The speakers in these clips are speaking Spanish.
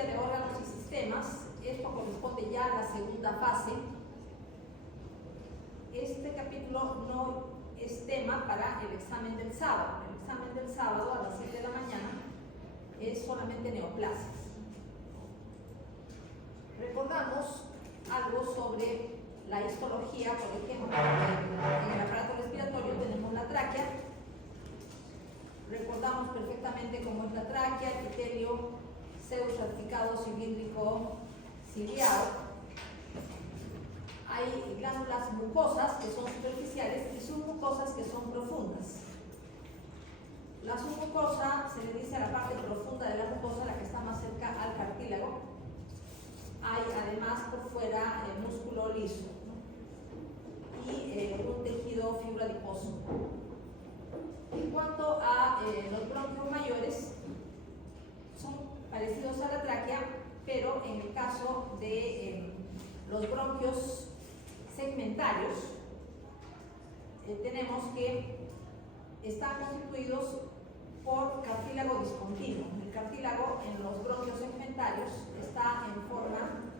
histología de órganos y sistemas. Esto corresponde ya a la segunda fase. Este capítulo no es tema para el examen del sábado. El examen del sábado a las 7 de la mañana es solamente neoplasias. Recordamos algo sobre la histología. Por ejemplo, en el aparato respiratorio tenemos la tráquea. Recordamos perfectamente cómo es la tráquea: epitelio pseudostratificado, cilíndrico, ciliado. Hay glándulas mucosas que son superficiales y submucosas que son profundas. La submucosa se le dice a la parte profunda de la mucosa, la que está más cerca al cartílago. Hay además por fuera músculo liso, ¿no? Y un tejido fibra adiposo. En cuanto a los bronquios mayores, son parecidos a la tráquea, pero en el caso de los bronquios segmentarios, tenemos que están constituidos por cartílago discontinuo. El cartílago en los bronquios segmentarios está en forma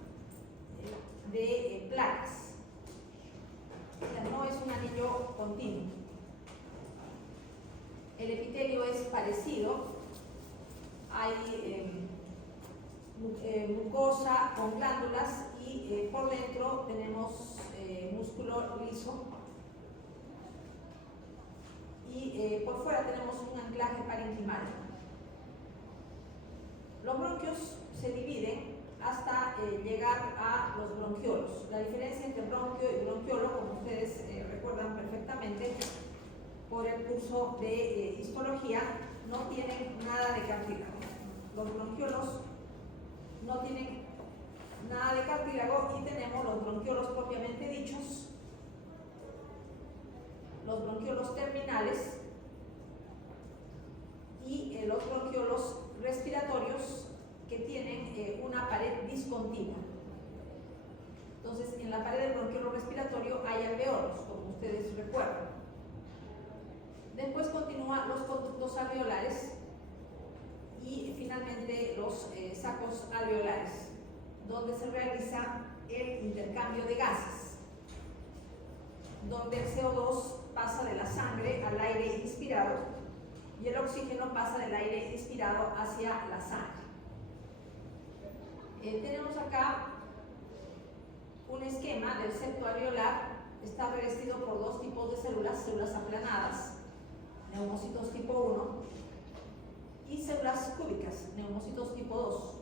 de placas, o sea, no es un anillo continuo. El epitelio es parecido, hay mucosa con glándulas y por dentro tenemos músculo liso y por fuera tenemos un anclaje parenquimal. Los bronquios se dividen hasta llegar a los bronquiolos. La diferencia entre bronquio y bronquiolo, como ustedes recuerdan perfectamente por el curso de histología, no tienen nada de cartílago. Los bronquiolos no tienen nada de cartílago y tenemos los bronquiolos propiamente dichos, los bronquiolos terminales y los bronquiolos respiratorios que tienen una pared discontinua. Entonces, en la pared del bronquiolo respiratorio hay alveolos, como ustedes recuerdan. Después continúan los conductos alveolares y finalmente los sacos alveolares, donde se realiza el intercambio de gases, donde el CO2 pasa de la sangre al aire inspirado y el oxígeno pasa del aire inspirado hacia la sangre. Tenemos acá un esquema del septo alveolar. Está revestido por dos tipos de células aplanadas, neumocitos tipo 1, y células cúbicas, neumocitos tipo 2.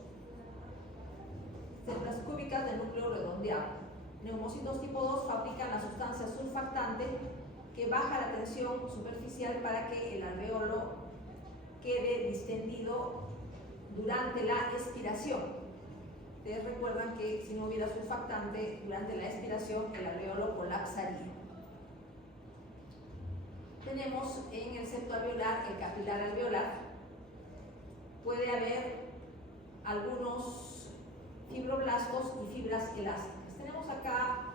Células cúbicas del núcleo redondeado. Neumocitos tipo 2 fabrican la sustancia surfactante que baja la tensión superficial para que el alveolo quede distendido durante la expiración. Ustedes recuerdan que si no hubiera surfactante durante la expiración, el alveolo colapsaría. Tenemos en el septo alveolar el capilar alveolar. Puede haber algunos fibroblastos y fibras elásticas. Tenemos acá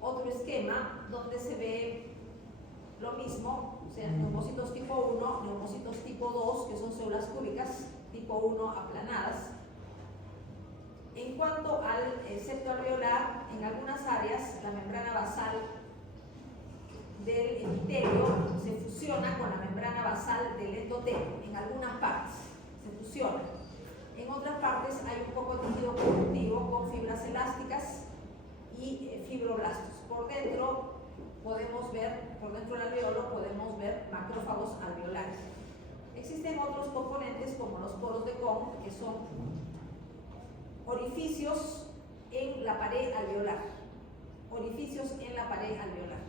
otro esquema donde se ve lo mismo, o sea, neumocitos tipo 1, neumocitos tipo 2, que son células cúbicas, tipo 1 aplanadas. En cuanto al septo alveolar, en algunas áreas la membrana basal del epitelio se fusiona con la membrana basal del endotelio, en algunas partes se fusiona. En otras partes hay un poco de tejido conjuntivo con fibras elásticas y fibroblastos. Por dentro podemos ver, por dentro del alveolo podemos ver macrófagos alveolares. Existen otros componentes como los poros de Kohn, que son orificios en la pared alveolar, orificios en la pared alveolar,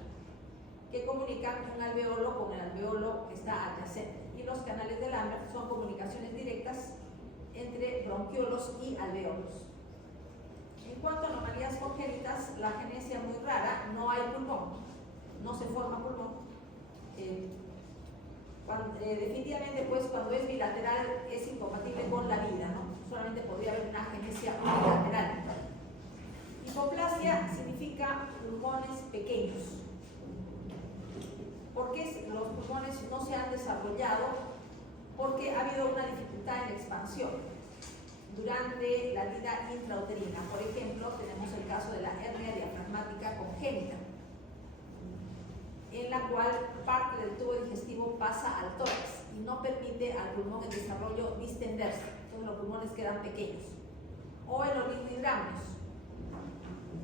que comunican un alveolo con el alveolo que está adyacente. Y los canales de Lambert son comunicaciones directas entre bronquiolos y alveolos. En cuanto a anomalías congénitas, la agenesia muy rara, no hay pulmón, no se forma pulmón. Definitivamente, pues, cuando es bilateral es incompatible con la vida, ¿no? Solamente podría haber una agenesia unilateral. Hipoplasia significa pulmones pequeños. ¿Por qué los pulmones no se han desarrollado? Porque ha habido una dificultad en la expansión. durante la vida intrauterina. Por ejemplo, tenemos el caso de la hernia diafragmática congénita, en la cual parte del tubo digestivo pasa al tórax y no permite al pulmón en desarrollo distenderse, entonces los pulmones quedan pequeños. O el oligohidramnios,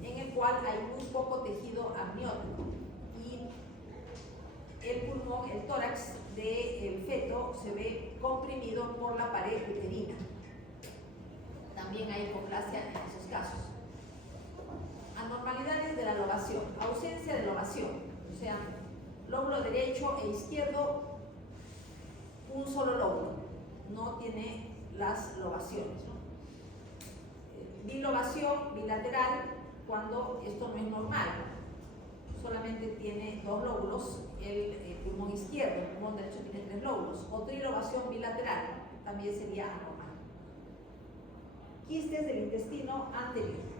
en el cual hay muy poco tejido amniótico y el pulmón, el tórax del feto se ve comprimido por la pared uterina. También hay hipoplasia en esos casos. Anormalidades de la lobación, ausencia de lobación, o sea, lóbulo derecho e izquierdo, un solo lóbulo, no tiene las lobaciones, ¿no? Bilobación bilateral, cuando esto no es normal, solamente tiene dos lóbulos, el pulmón izquierdo, el pulmón derecho tiene tres lóbulos. O trilobación bilateral, también sería anormal. Quistes del intestino anterior.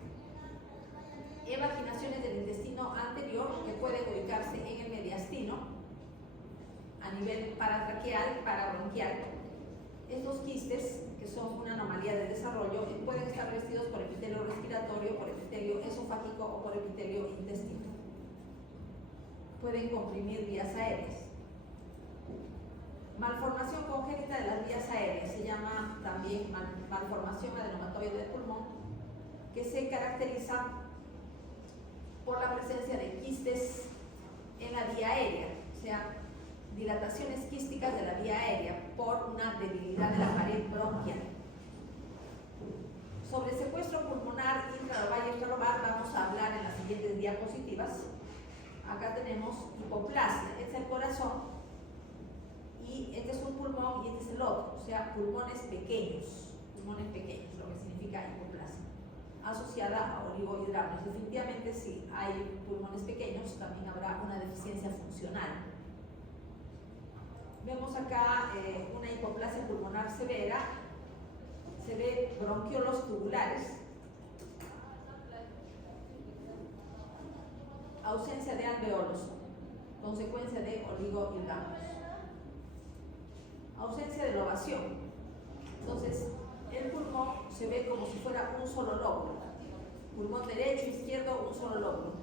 Evaginaciones del intestino anterior que pueden ubicarse en el mediastino a nivel paratraqueal, parabronquial. Estos quistes, que son una anomalía de desarrollo, pueden estar revestidos por epitelio respiratorio, por epitelio esofágico o por epitelio intestino. Pueden comprimir vías aéreas. Malformación congénita de las vías aéreas, se llama también malformación adenomatoide del pulmón, que se caracteriza por la presencia de quistes en la vía aérea, o sea, dilataciones quísticas de la vía aérea por una debilidad de la pared bronquial. Sobre secuestro pulmonar intralobar y extralobar vamos a hablar en las siguientes diapositivas. Acá tenemos hipoplasia, este es el corazón y este es un pulmón y este es el otro, o sea, pulmones pequeños, lo que significa hipoplasia, asociada a oligohidramnios. Definitivamente, si hay pulmones pequeños, también habrá una deficiencia funcional. Vemos acá una hipoplasia pulmonar severa, se ve bronquiolos tubulares, ausencia de alveolos, consecuencia de oligohidramnios. Ausencia de lobación. Entonces, el pulmón se ve como si fuera un solo lóbulo. Pulmón derecho, izquierdo, un solo lóbulo.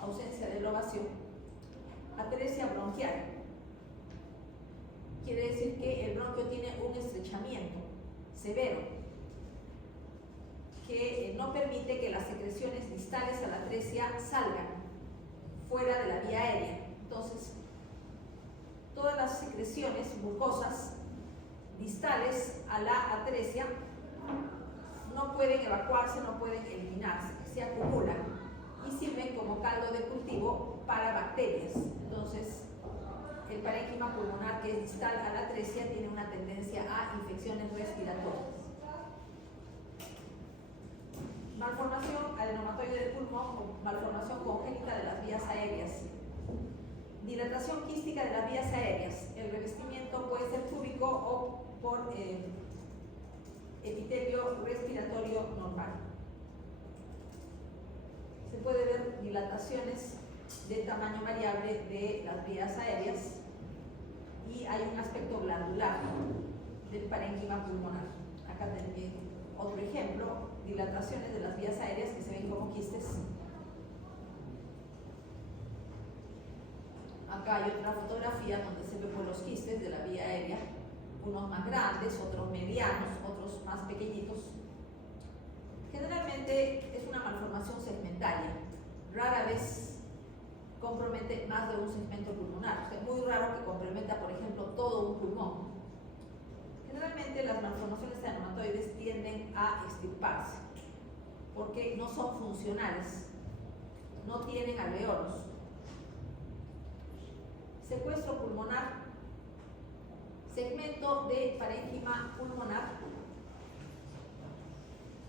Ausencia de lobación. Atresia bronquial. Quiere decir que el bronquio tiene un estrechamiento severo que no permite que las secreciones distales a la atresia salgan fuera de la vía aérea. Entonces, todas las secreciones mucosas distales a la atresia no pueden evacuarse, no pueden eliminarse, se acumulan y sirven como caldo de cultivo para bacterias. Entonces, el parénquima pulmonar, que es distal a la atresia, tiene una tendencia a infecciones respiratorias. Malformación adenomatoide del pulmón o malformación congénita de las vías aéreas. Dilatación quística de las vías aéreas. El revestimiento puede ser cúbico o por epitelio respiratorio normal. Se puede ver dilataciones de tamaño variable de las vías aéreas y hay un aspecto glandular del parénquima pulmonar. Acá tenemos otro ejemplo, dilataciones de las vías aéreas que se ven como quistes. Acá hay otra fotografía donde se ven los quistes de la vía aérea, unos más grandes, otros medianos, otros más pequeñitos. Generalmente es una malformación segmentaria, rara vez compromete más de un segmento pulmonar, o sea, muy raro que comprometa, por ejemplo, todo un pulmón. Generalmente las malformaciones adenomatoides tienden a extirparse porque no son funcionales, no tienen alveolos. Secuestro pulmonar, segmento de parénquima pulmonar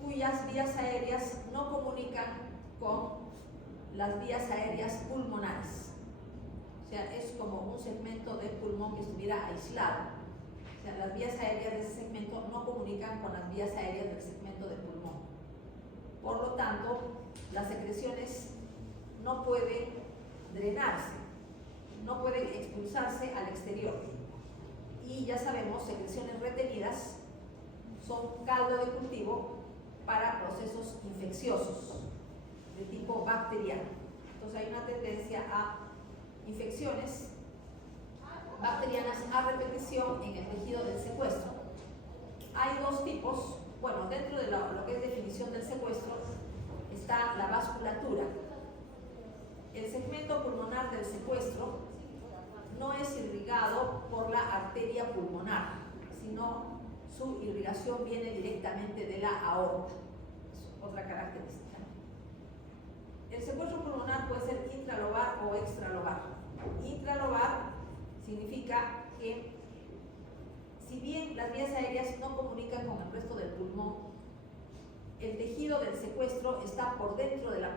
cuyas vías aéreas no comunican con las vías aéreas pulmonares. O sea, es como un segmento del pulmón que estuviera aislado. O sea, las vías aéreas de ese segmento no comunican con las vías aéreas del segmento del pulmón. Por lo tanto, las secreciones no pueden drenarse, no pueden expulsarse al exterior. Y ya sabemos, secreciones retenidas son caldo de cultivo para procesos infecciosos de tipo bacteriano. Entonces hay una tendencia a infecciones bacterianas a repetición en el tejido del secuestro. Hay dos tipos, bueno, dentro de lo que es definición del secuestro está la vasculatura. El segmento pulmonar del secuestro no es irrigado por la arteria pulmonar, sino su irrigación viene directamente de la aorta. Es otra característica. El secuestro pulmonar puede ser intralobar o extralobar. Intralobar significa que si bien las vías aéreas no comunican con el resto del pulmón, el tejido del secuestro está por dentro de la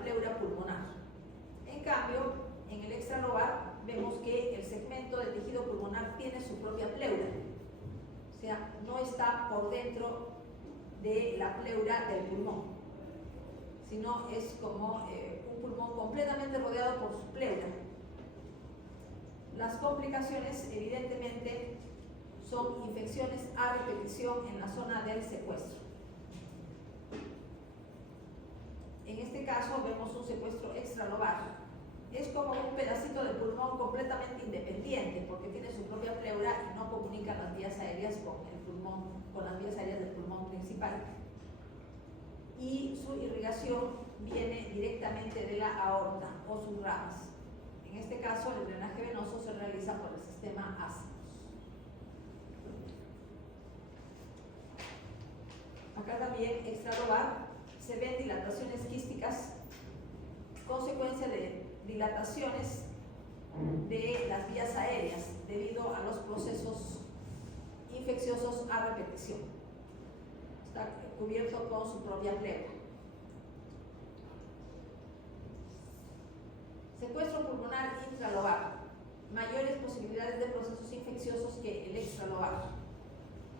pleura pulmonar. En cambio, en el extralobar vemos que el segmento del tejido pulmonar tiene su propia pleura, o sea, no está por dentro de la pleura del pulmón, sino es como un pulmón completamente rodeado por su pleura. Las complicaciones, evidentemente, son infecciones a repetición en la zona del secuestro. En este caso vemos un secuestro extralobar. Es como un pedacito de pulmón completamente independiente porque tiene su propia pleura y no comunica las vías aéreas con el pulmón, con las vías aéreas del pulmón principal. Y su irrigación viene directamente de la aorta o sus ramas. En este caso, el drenaje venoso se realiza por el sistema ácidos. Acá también, extralobar, se ven dilataciones quísticas, consecuencia de dilataciones de las vías aéreas debido a los procesos infecciosos a repetición. Está cubierto con su propia pleura. Secuestro pulmonar intralobar. Mayores posibilidades de procesos infecciosos que el extralobar.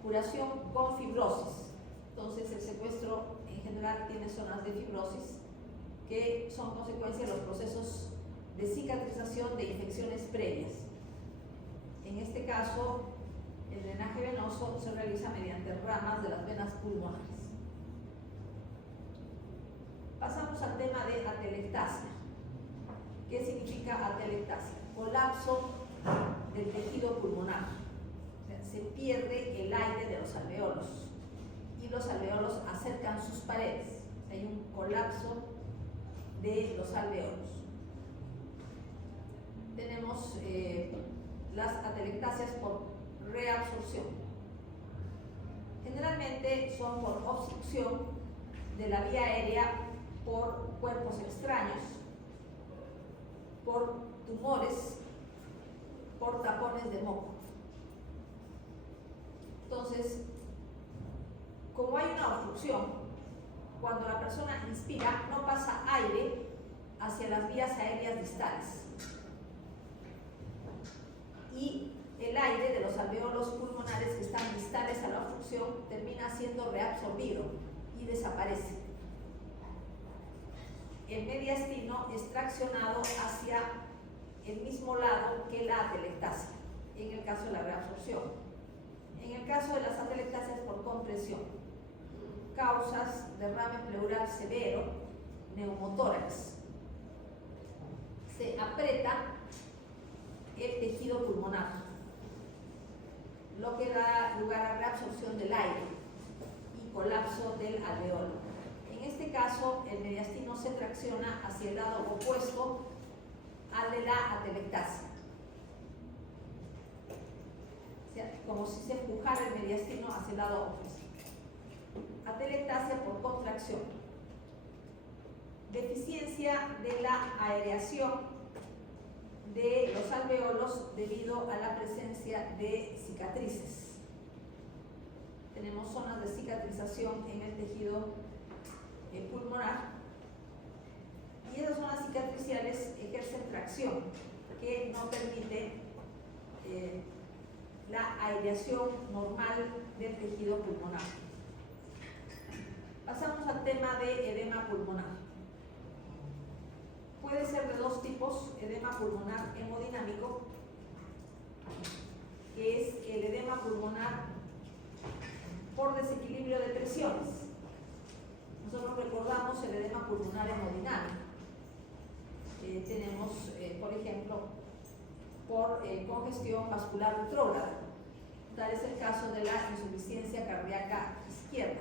Curación con fibrosis. Entonces el secuestro en general tiene zonas de fibrosis que son consecuencia de los procesos de cicatrización de infecciones previas. En este caso, el drenaje venoso se realiza mediante ramas de las venas pulmonares. Pasamos al tema de atelectasia. ¿Qué significa atelectasia? Colapso del tejido pulmonar. O sea, se pierde el aire de los alveolos y los alveolos acercan sus paredes. O sea, hay un colapso de los alveolos. Tenemos las atelectasias por reabsorción. Generalmente son por obstrucción de la vía aérea por cuerpos extraños, por tumores, por tapones de moco. Entonces, como hay una obstrucción, cuando la persona inspira no pasa aire hacia las vías aéreas distales y el aire de los alveolos pulmonares que están distales a la obstrucción termina siendo reabsorbido y desaparece. El mediastino es traccionado hacia el mismo lado que la atelectasia, en el caso de la reabsorción. En el caso de las atelectasias por compresión, causas derrame pleural severo, neumotórax. Se aprieta el tejido pulmonar, lo que da lugar a reabsorción del aire y colapso del alveolo. En este caso, el mediastino se tracciona hacia el lado opuesto al de la atelectasia. O sea, como si se empujara el mediastino hacia el lado opuesto. Atelectasia por contracción. Deficiencia de la aireación de los alveolos debido a la presencia de cicatrices. Tenemos zonas de cicatrización en el tejido pulmonar y esas zonas cicatriciales ejercen tracción que no permite la aireación normal del tejido pulmonar. Pasamos al tema de edema pulmonar. Puede ser de dos tipos: edema pulmonar hemodinámico, que es el edema pulmonar edema pulmonar hemodinámico. Tenemos, por ejemplo, por congestión vascular retrógrada. Tal es el caso de la insuficiencia cardíaca izquierda.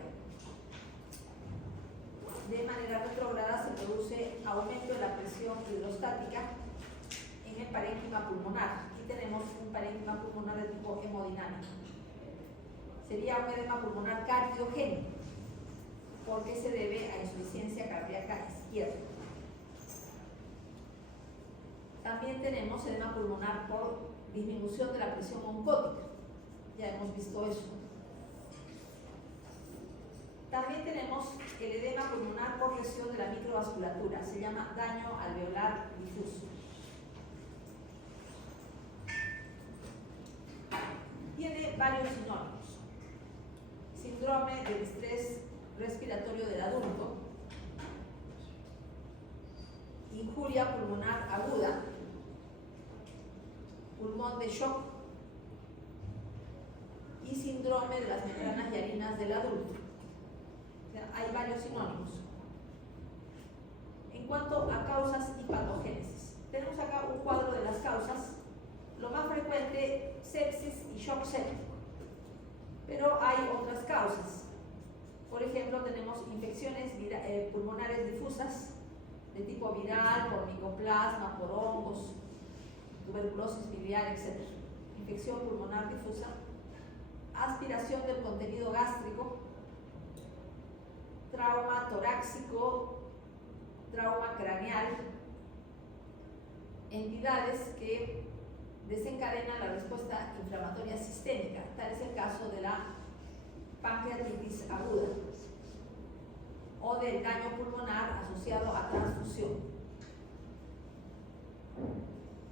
De manera retrógrada se produce aumento de la presión hidrostática en el parénquima pulmonar y tenemos un parénquima pulmonar de tipo hemodinámico. Sería un edema pulmonar cardiogénico porque se debe a insuficiencia cardíaca izquierda. También tenemos edema pulmonar por disminución de la presión oncótica. Ya hemos visto eso. También tenemos el edema pulmonar por lesión de la microvasculatura. Se llama daño alveolar difuso. Tiene varios sinónimos. Síndrome del estrés respiratorio del adulto, injuria pulmonar aguda, pulmón de shock y síndrome de las membranas hialinas del adulto. O sea, hay varios sinónimos. En cuanto a causas y patogénesis, tenemos acá un cuadro de las causas. Lo más frecuente, sepsis y shock séptico, pero hay otras causas. Por ejemplo, tenemos infecciones pulmonares difusas de tipo viral, por micoplasma, por hongos, tuberculosis biliar, etc. Infección pulmonar difusa, aspiración del contenido gástrico, trauma torácico, trauma craneal, entidades que desencadenan la respuesta inflamatoria sistémica. Tal es el caso de la pancreatitis aguda o del daño pulmonar asociado a transfusión.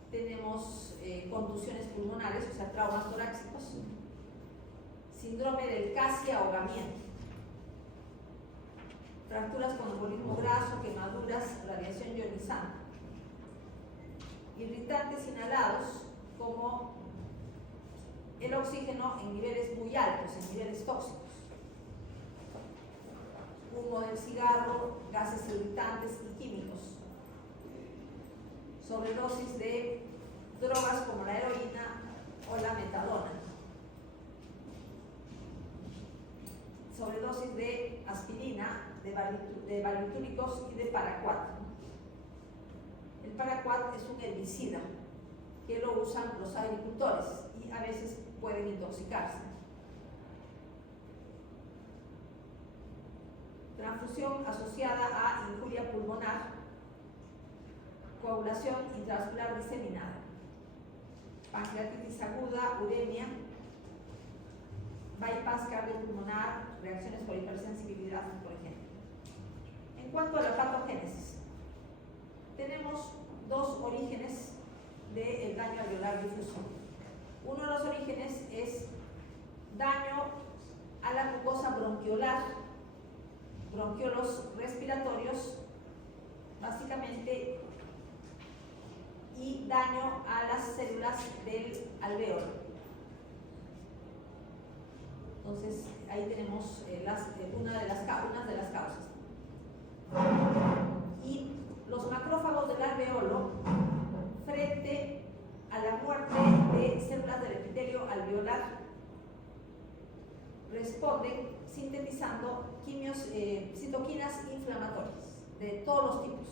Tenemos contusiones pulmonares, o sea, traumas torácicos, síndrome del casi ahogamiento, fracturas con embolismo graso, quemaduras, radiación ionizante, irritantes inhalados como el oxígeno en niveles muy altos, en niveles tóxicos, humo del cigarro, gases irritantes y químicos, sobredosis de drogas como la heroína o la metadona, sobredosis de aspirina, de barbitúricos y de paraquat. El paraquat es un herbicida que lo usan los agricultores y a veces pueden intoxicarse. Transfusión asociada a injuria pulmonar, coagulación intravascular diseminada, pancreatitis aguda, uremia, bypass cardiopulmonar, reacciones por hipersensibilidad, por ejemplo. En cuanto a la patogénesis, tenemos dos orígenes del daño alveolar difuso. Uno de los orígenes es daño a la mucosa bronquiolar, bronquiolos respiratorios, básicamente, y daño a las células del alvéolo. Entonces, ahí tenemos una de las causas. Y los macrófagos del alvéolo, frente a la muerte de células del epitelio alveolar, responden sintetizando citoquinas inflamatorias de todos los tipos.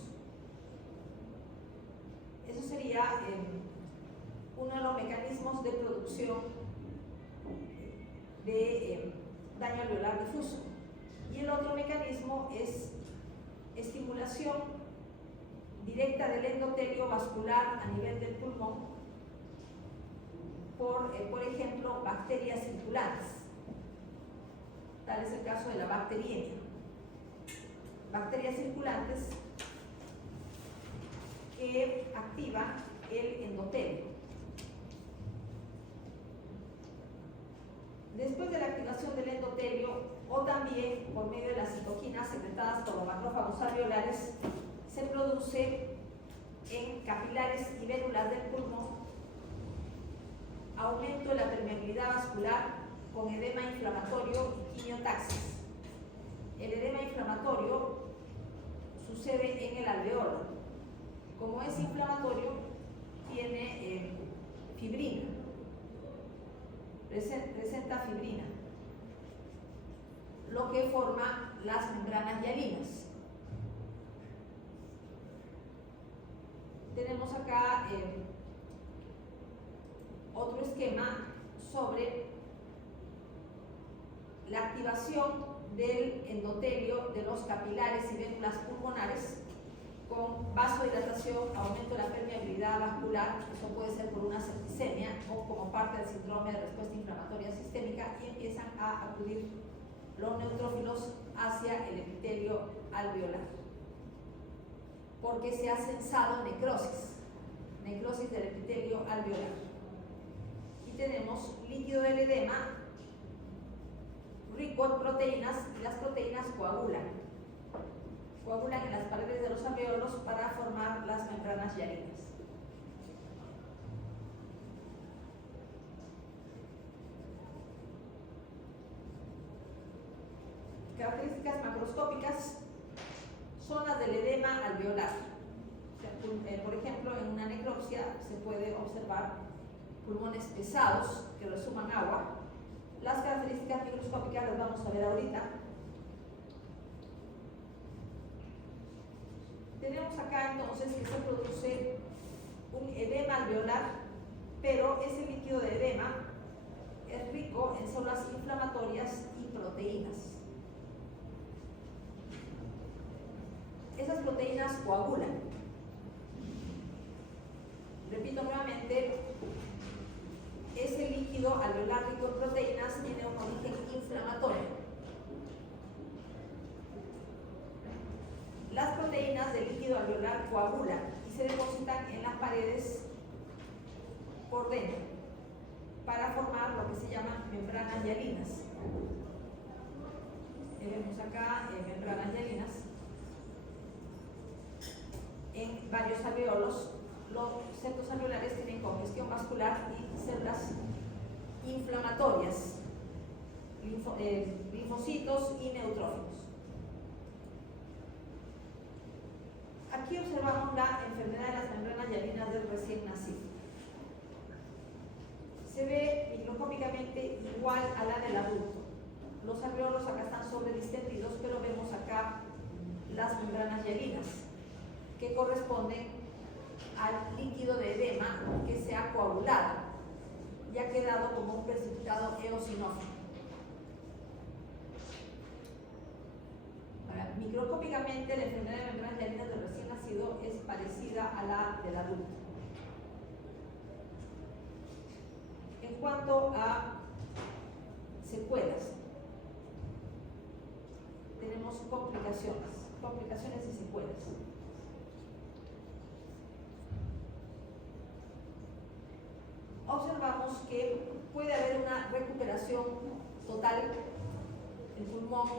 Eso sería uno de los mecanismos de producción de daño alveolar difuso. Y el otro mecanismo es estimulación directa del endotelio vascular a nivel del pulmón por ejemplo, bacterias circulantes. Tal es el caso de la bacteriemia. Bacterias circulantes que activan el endotelio. Después de la activación del endotelio, o también por medio de las citoquinas secretadas por los macrófagos alveolares, se produce en capilares y vénulas del pulmón aumento de la permeabilidad vascular con edema inflamatorio y quimiotaxis. El edema inflamatorio alveolo. Como es inflamatorio, tiene fibrina, presenta fibrina, lo que forma las membranas hialinas. Tenemos acá otro esquema sobre la activación del endotelio de los capilares y vénulas pulmonares con vasodilatación, aumento de la permeabilidad vascular, eso puede ser por una septicemia o como parte del síndrome de respuesta inflamatoria sistémica, y empiezan a acudir los neutrófilos hacia el epitelio alveolar, porque se ha censado necrosis del epitelio alveolar. Y tenemos líquido del edema rico en proteínas, y las proteínas coagulan en las paredes de los alveolos para formar las membranas hialinas. Características macroscópicas: zonas del edema alveolar. Por ejemplo, en una necropsia se puede observar pulmones pesados que resuman agua. Las características microscópicas las vamos a ver ahorita. Tenemos acá entonces que se produce un edema alveolar, pero ese líquido de edema es rico en células inflamatorias y proteínas. Esas proteínas coagulan. Repito nuevamente, ese líquido alveolar rico en proteínas tiene un origen inflamatorio. Las proteínas del líquido alveolar coagulan y se depositan en las paredes por dentro para formar lo que se llaman membranas hialinas. Vemos acá membranas hialinas en varios alveolos. Los septos alveolares tienen congestión vascular y células inflamatorias, linfocitos y neutrófilos. Aquí observamos la enfermedad de las membranas hialinas del recién nacido. Se ve microscópicamente igual a la del adulto. Los alveolos acá están sobredistendidos, pero vemos acá las membranas hialinas, que corresponden al líquido de edema que se ha coagulado y ha quedado como un precipitado eosinófilo. Ahora, microscópicamente la enfermedad de membranas hialinas del recién nacido es parecida a la del adulto. En cuanto a secuelas, tenemos complicaciones y secuelas. Observamos que puede haber una recuperación total, el pulmón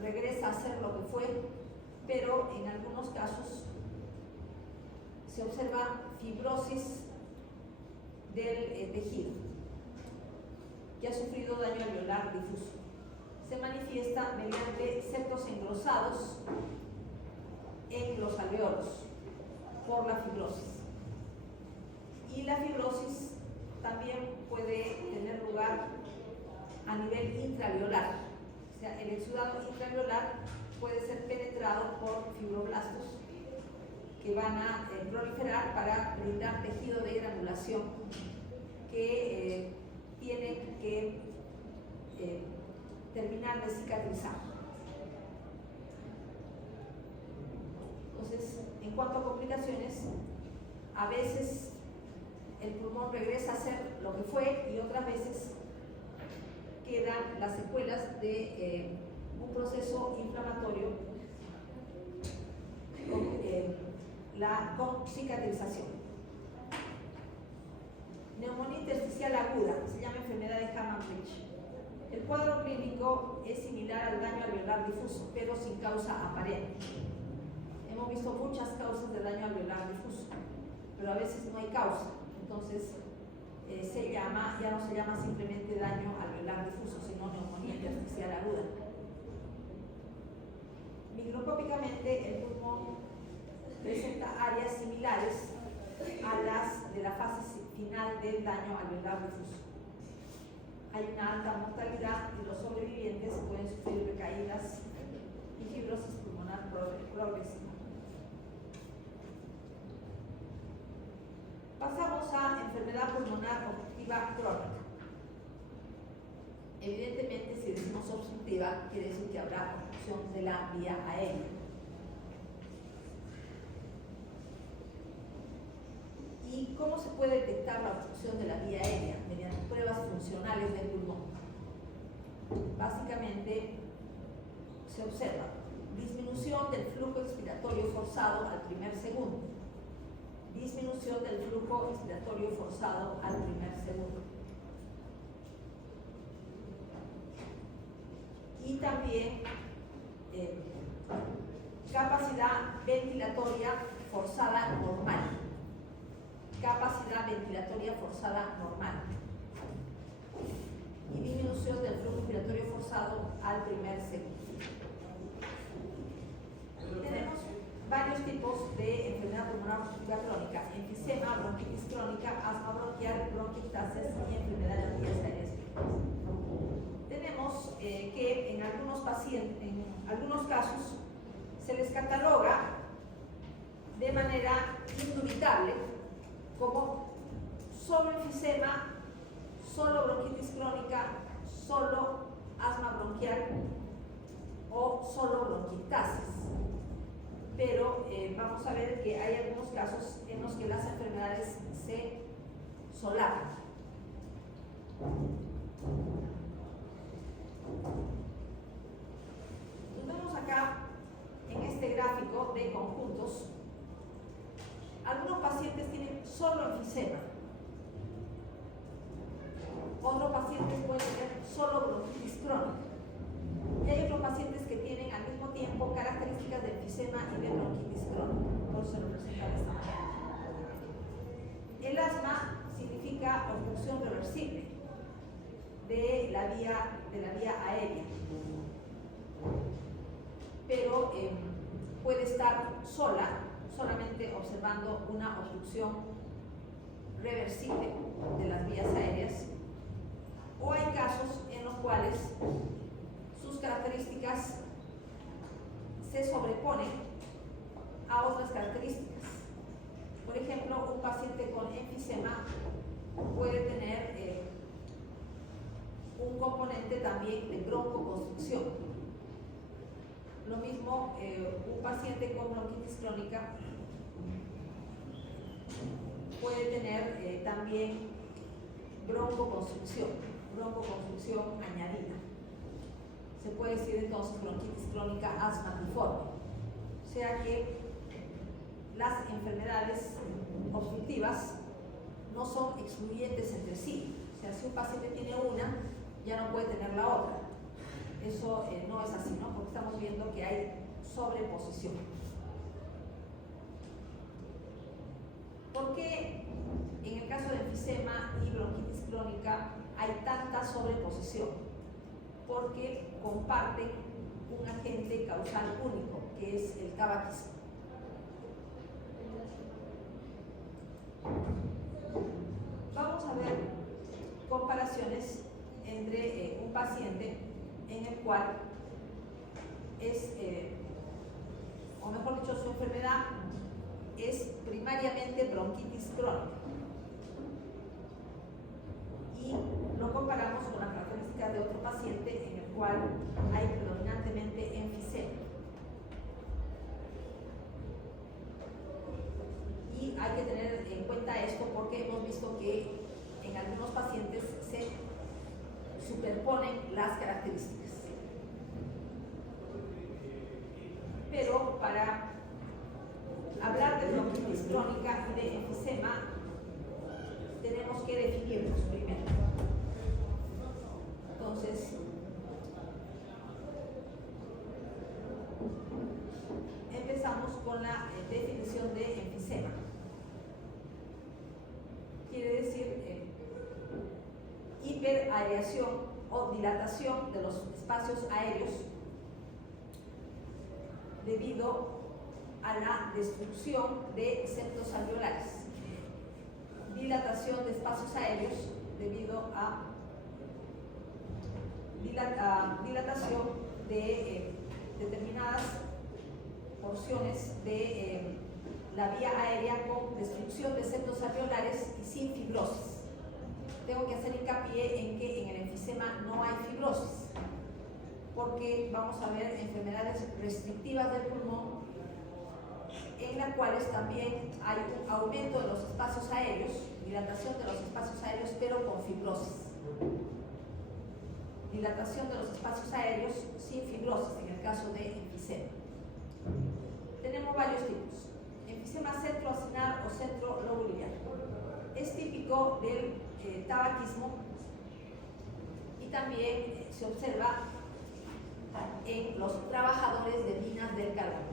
regresa a ser lo que fue, pero en algunos casos se observa fibrosis del tejido que ha sufrido daño alveolar difuso. Se manifiesta mediante septos engrosados en los alveolos por la fibrosis. Y la fibrosis también puede tener lugar a nivel intraalveolar. O sea, el exudado intraalveolar puede ser penetrado por fibroblastos que van a proliferar para brindar tejido de granulación que tiene que terminar de cicatrizar. Entonces, en cuanto a complicaciones, a veces el pulmón regresa a ser lo que fue y otras veces quedan las secuelas de un proceso inflamatorio con cicatrización. Neumonía intersticial aguda, se llama enfermedad de Hammond-Rich. El cuadro clínico es similar al daño alveolar difuso, pero sin causa aparente. Hemos visto muchas causas de daño alveolar difuso, pero a veces no hay causa. Entonces, ya no se llama simplemente daño alveolar difuso, sino neumonía intersticial aguda. Microscópicamente, el pulmón presenta áreas similares a las de la fase final del daño alveolar difuso. Hay una alta mortalidad y los sobrevivientes pueden sufrir recaídas y fibrosis pulmonar progresiva. Pasamos a enfermedad pulmonar obstructiva crónica. Evidentemente, si decimos obstructiva, quiere decir que habrá obstrucción de la vía aérea. ¿Y cómo se puede detectar la obstrucción de la vía aérea? Mediante pruebas funcionales del pulmón. Básicamente, se observa disminución del flujo expiratorio forzado al primer segundo, disminución del flujo expiratorio forzado al primer segundo, y también capacidad ventilatoria forzada normal. Capacidad ventilatoria forzada normal y disminución del flujo respiratorio forzado al primer segundo. Tenemos varios tipos de enfermedad pulmonar obstructiva crónica: enfisema, bronquitis crónica, asma bronquial, bronquiectasis y enfermedad de las vías aéreas. Tenemos que en algunos pacientes, en algunos casos, se les cataloga de manera indubitable como solo enfisema, solo bronquitis crónica, solo asma bronquial o solo bronquiectasis. Pero vamos a ver que hay algunos casos en los que las enfermedades se solapan. Nos vemos acá en este gráfico de conjuntos. Algunos pacientes tienen solo enfisema, otros pacientes pueden tener solo bronquitis crónica, y hay otros pacientes que tienen al mismo tiempo características de enfisema y de bronquitis crónica. Por eso se lo presenta de esta manera. El asma significa obstrucción reversible de la vía aérea, pero puede estar solamente observando una obstrucción reversible de las vías aéreas, o hay casos en los cuales sus características se sobreponen a otras características. Por ejemplo, un paciente con enfisema puede tener un componente también de broncoconstricción. Lo mismo, un paciente con bronquitis crónica puede tener también broncoconstricción añadida. Se puede decir entonces bronquitis crónica asmatiforme. O sea que las enfermedades obstructivas no son excluyentes entre sí. O sea, si un paciente tiene una, ya no puede tener la otra. Eso no es así, ¿no? Porque estamos viendo que hay sobreposición. ¿Por qué en el caso de enfisema y bronquitis crónica hay tanta sobreposición? Porque comparten un agente causal único, que es el tabaquismo. Vamos a ver comparaciones entre un paciente en el cual es, o mejor dicho, su enfermedad es primariamente bronquitis crónica, y lo comparamos con las características de otro paciente en el cual hay predominantemente enfisema. Y hay que tener en cuenta esto porque hemos visto que en algunos pacientes se superponen las características. Pero para hablar de bronquitis crónica y de enfisema, tenemos que definirlos primero. Entonces, empezamos con la definición de enfisema. Quiere decir hiperareación o dilatación de los espacios aéreos debido a la destrucción de septos alveolares, dilatación de espacios aéreos debido a dilatación de determinadas porciones de la vía aérea con destrucción de septos alveolares y sin fibrosis. Tengo que hacer hincapié en que en el enfisema no hay fibrosis, porque vamos a ver enfermedades restrictivas del pulmón en las cuales también hay un aumento de los espacios aéreos, dilatación de los espacios aéreos, pero con fibrosis. Dilatación de los espacios aéreos sin fibrosis en el caso de enfisema. Tenemos varios tipos. Enfisema centroacinar o centrolobulillar. Es típico del tabaquismo y también se observa en los trabajadores de minas del carbón.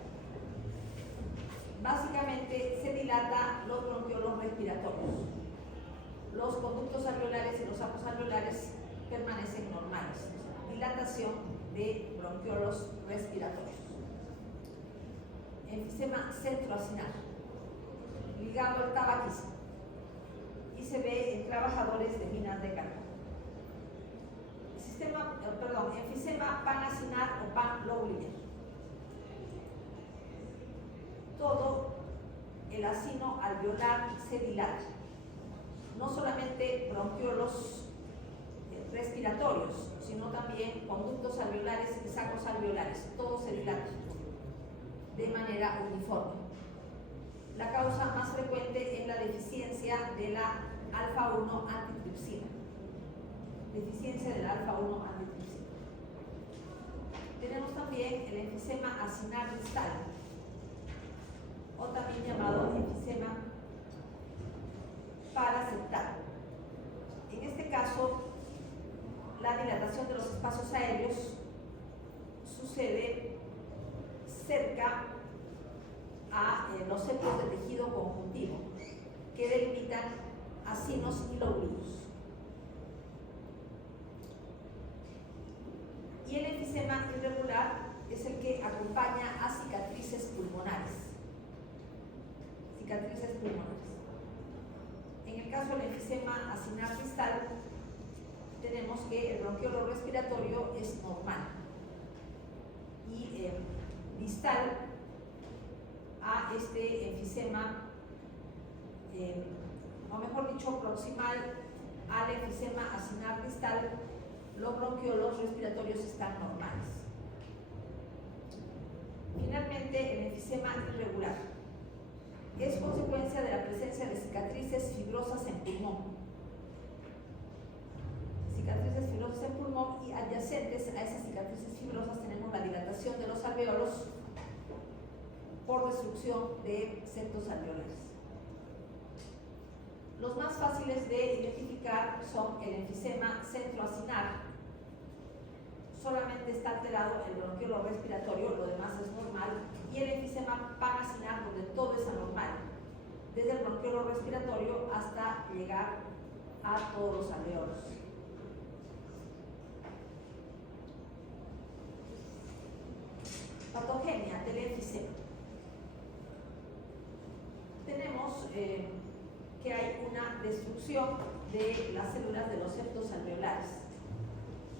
Básicamente se dilata los bronquiolos respiratorios. Los conductos alveolares y los sacos alveolares permanecen normales. Dilatación de bronquiolos respiratorios. Enfisema centroacinar, ligado al tabaquismo, y se ve en trabajadores de minas de carbón. Enfisema panacinar o panlobulillar. Todo el acino alveolar se dilata, no solamente bronquiolos respiratorios, sino también conductos alveolares y sacos alveolares, todo se dilata de manera uniforme. La causa más frecuente es la deficiencia de la alfa-1 antitripsina. Deficiencia de la alfa-1 antitripsina. Tenemos también el enfisema acinar distal, o también llamado enfisema paraseptal. En este caso, la dilatación de los espacios aéreos sucede cerca a los septos de tejido conjuntivo que delimitan acinos y lóbulos. Y el enfisema irregular es el que acompaña a cicatrices pulmonares. Cicatrices pulmonares. En el caso del enfisema acinar distal, tenemos que el bronquiolo respiratorio es normal y distal a este enfisema, o mejor dicho, proximal al enfisema acinar distal, los bronquiolos respiratorios están normales. Finalmente, el enfisema irregular es consecuencia de la presencia de cicatrices fibrosas en pulmón. Cicatrices fibrosas en pulmón, y adyacentes a esas cicatrices fibrosas tenemos la dilatación de los alveolos por destrucción de septos alveolares. Los más fáciles de identificar son el enfisema centroacinar. Solamente está alterado el bronquiolo respiratorio, lo demás es normal, y el enfisema panacinar, donde todo es anormal, desde el bronquiolo respiratorio hasta llegar a todos los alveolos. Patogenia del enfisema. Tenemos que hay una destrucción de las células de los septos alveolares,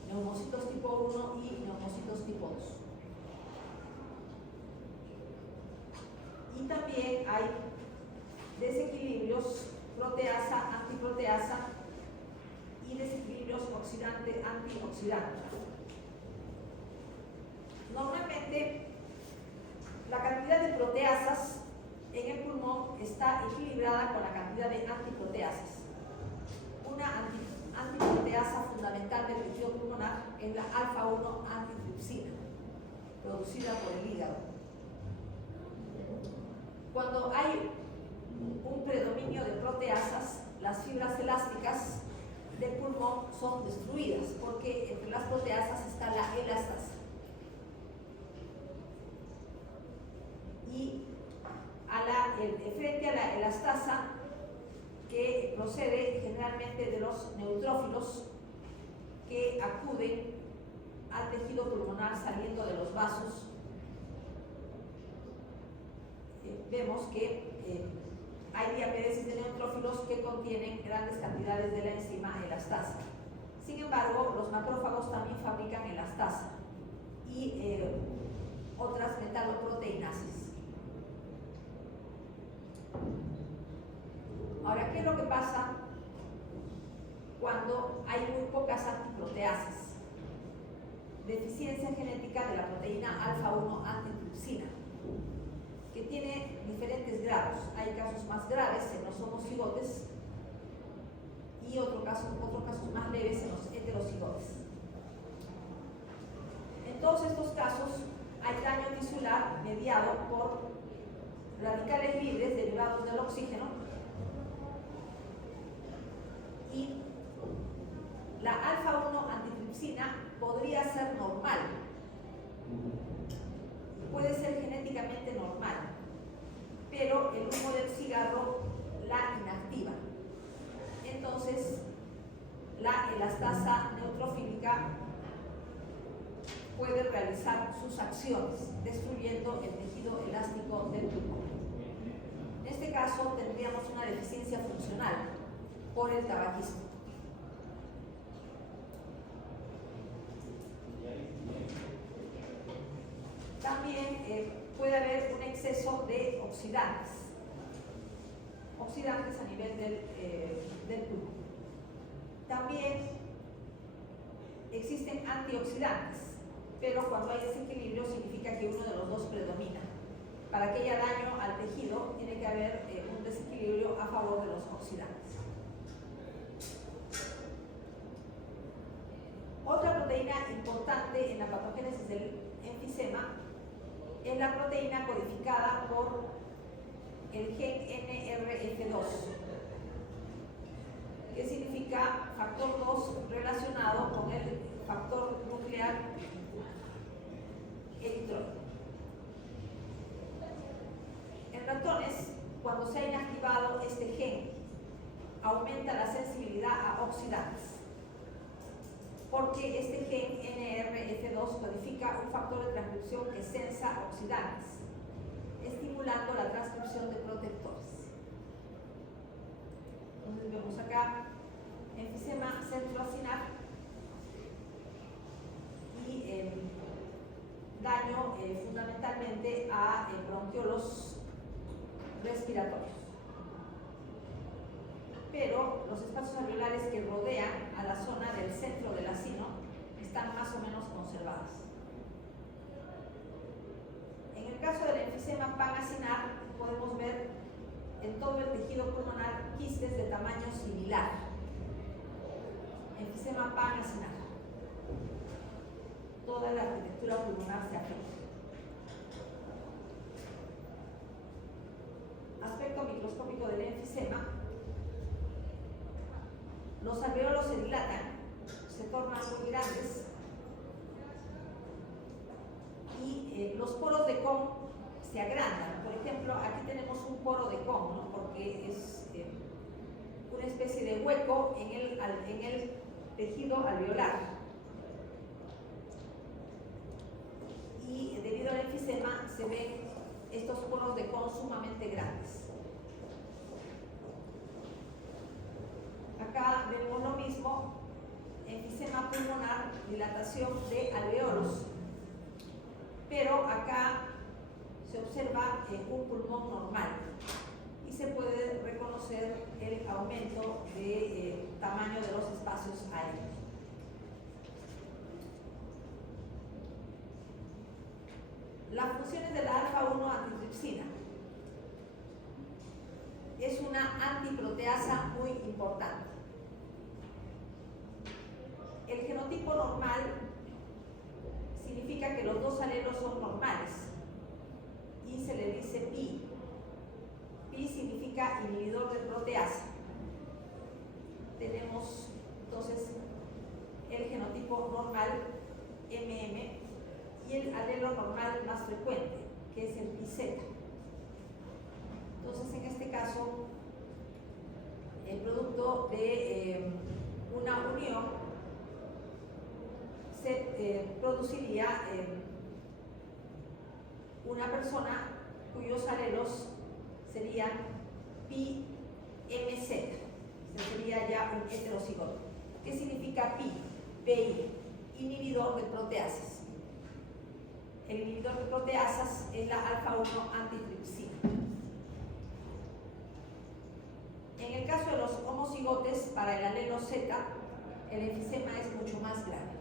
neumocitos tipo 1 y neumocitos tipo 2. Y también hay desequilibrios proteasa-antiproteasa y desequilibrios oxidante-antioxidante. Normalmente, la cantidad de proteasas en el pulmón está equilibrada con la cantidad de antiproteasas. Una antiproteasa fundamental del tejido pulmonar es la alfa-1 antitripsina, producida por el hígado. Cuando hay un predominio de proteasas, las fibras elásticas del pulmón son destruidas, porque entre las proteasas está la elastasa. Y frente a la elastasa, que procede generalmente de los neutrófilos que acuden al tejido pulmonar saliendo de los vasos, vemos que hay diapéresis de neutrófilos que contienen grandes cantidades de la enzima elastasa. Sin embargo, los macrófagos también fabrican elastasa y otras metaloproteinases. Ahora, ¿qué es lo que pasa cuando hay muy pocas antiproteasas? Deficiencia genética de la proteína alfa-1 antitripsina, que tiene diferentes grados. Hay casos más graves en los homocigotes y otros casos más leves en los heterocigotes. En todos estos casos hay daño tisular mediado por radicales libres derivados del oxígeno y la alfa-1 antitripsina podría ser normal, puede ser genéticamente normal, pero el humo del cigarro la inactiva. Entonces, la elastasa neutrofílica puede realizar sus acciones, destruyendo el tejido elástico del pulmón. En este caso, tendríamos una deficiencia funcional por el tabaquismo. También puede haber un exceso de oxidantes a nivel del pulmón. También existen antioxidantes, pero cuando hay desequilibrio significa que uno de los dos predomina. Para que haya daño al tejido tiene que haber un desequilibrio a favor de los oxidantes. Otra proteína importante en la patogénesis del enfisema es la proteína codificada por el gen NRF2, que significa factor 2 relacionado con el factor nuclear eritrónico. En ratones, cuando se ha inactivado este gen, aumenta la sensibilidad a oxidantes, porque este gen NRF2 codifica un factor de transcripción que sensa oxidantes, estimulando la transcripción de protectores. Entonces vemos acá enfisema centroacinar y daño fundamentalmente a bronquiolos respiratorios. Pero los espacios alveolares que rodean a la zona del centro del acino están más o menos conservados. En el caso del enfisema panacinar, podemos ver en todo el tejido pulmonar quistes de tamaño similar. Enfisema panacinar. Toda la arquitectura pulmonar se afecta. Aspecto microscópico del enfisema. Los alveolos se dilatan, se tornan muy grandes y los poros de Kohn se agrandan. Por ejemplo, aquí tenemos un poro de Kohn, ¿no? Porque es una especie de hueco en el tejido alveolar. Y debido al enfisema se ven estos poros de Kohn sumamente grandes. Acá vemos lo mismo, enfisema pulmonar, dilatación de alveolos, pero acá se observa un pulmón normal y se puede reconocer el aumento de tamaño de los espacios aéreos. Las funciones de la alfa-1 antitripsina. Es una antiproteasa muy importante. El genotipo normal significa que los dos alelos son normales y se le dice pi. Pi significa inhibidor de proteasa. Tenemos entonces el genotipo normal MM y el alelo normal más frecuente, que es el PZ. Entonces, en este caso, el producto de una unión se produciría una persona cuyos alelos sería pi MZ. Este sería ya un heterocigoto. ¿Qué significa pi? PI, inhibidor de proteasas. El inhibidor de proteasas es la alfa-1 antitripsina. En el caso de los homocigotes, para el alelo Z, el enfisema es mucho más grave.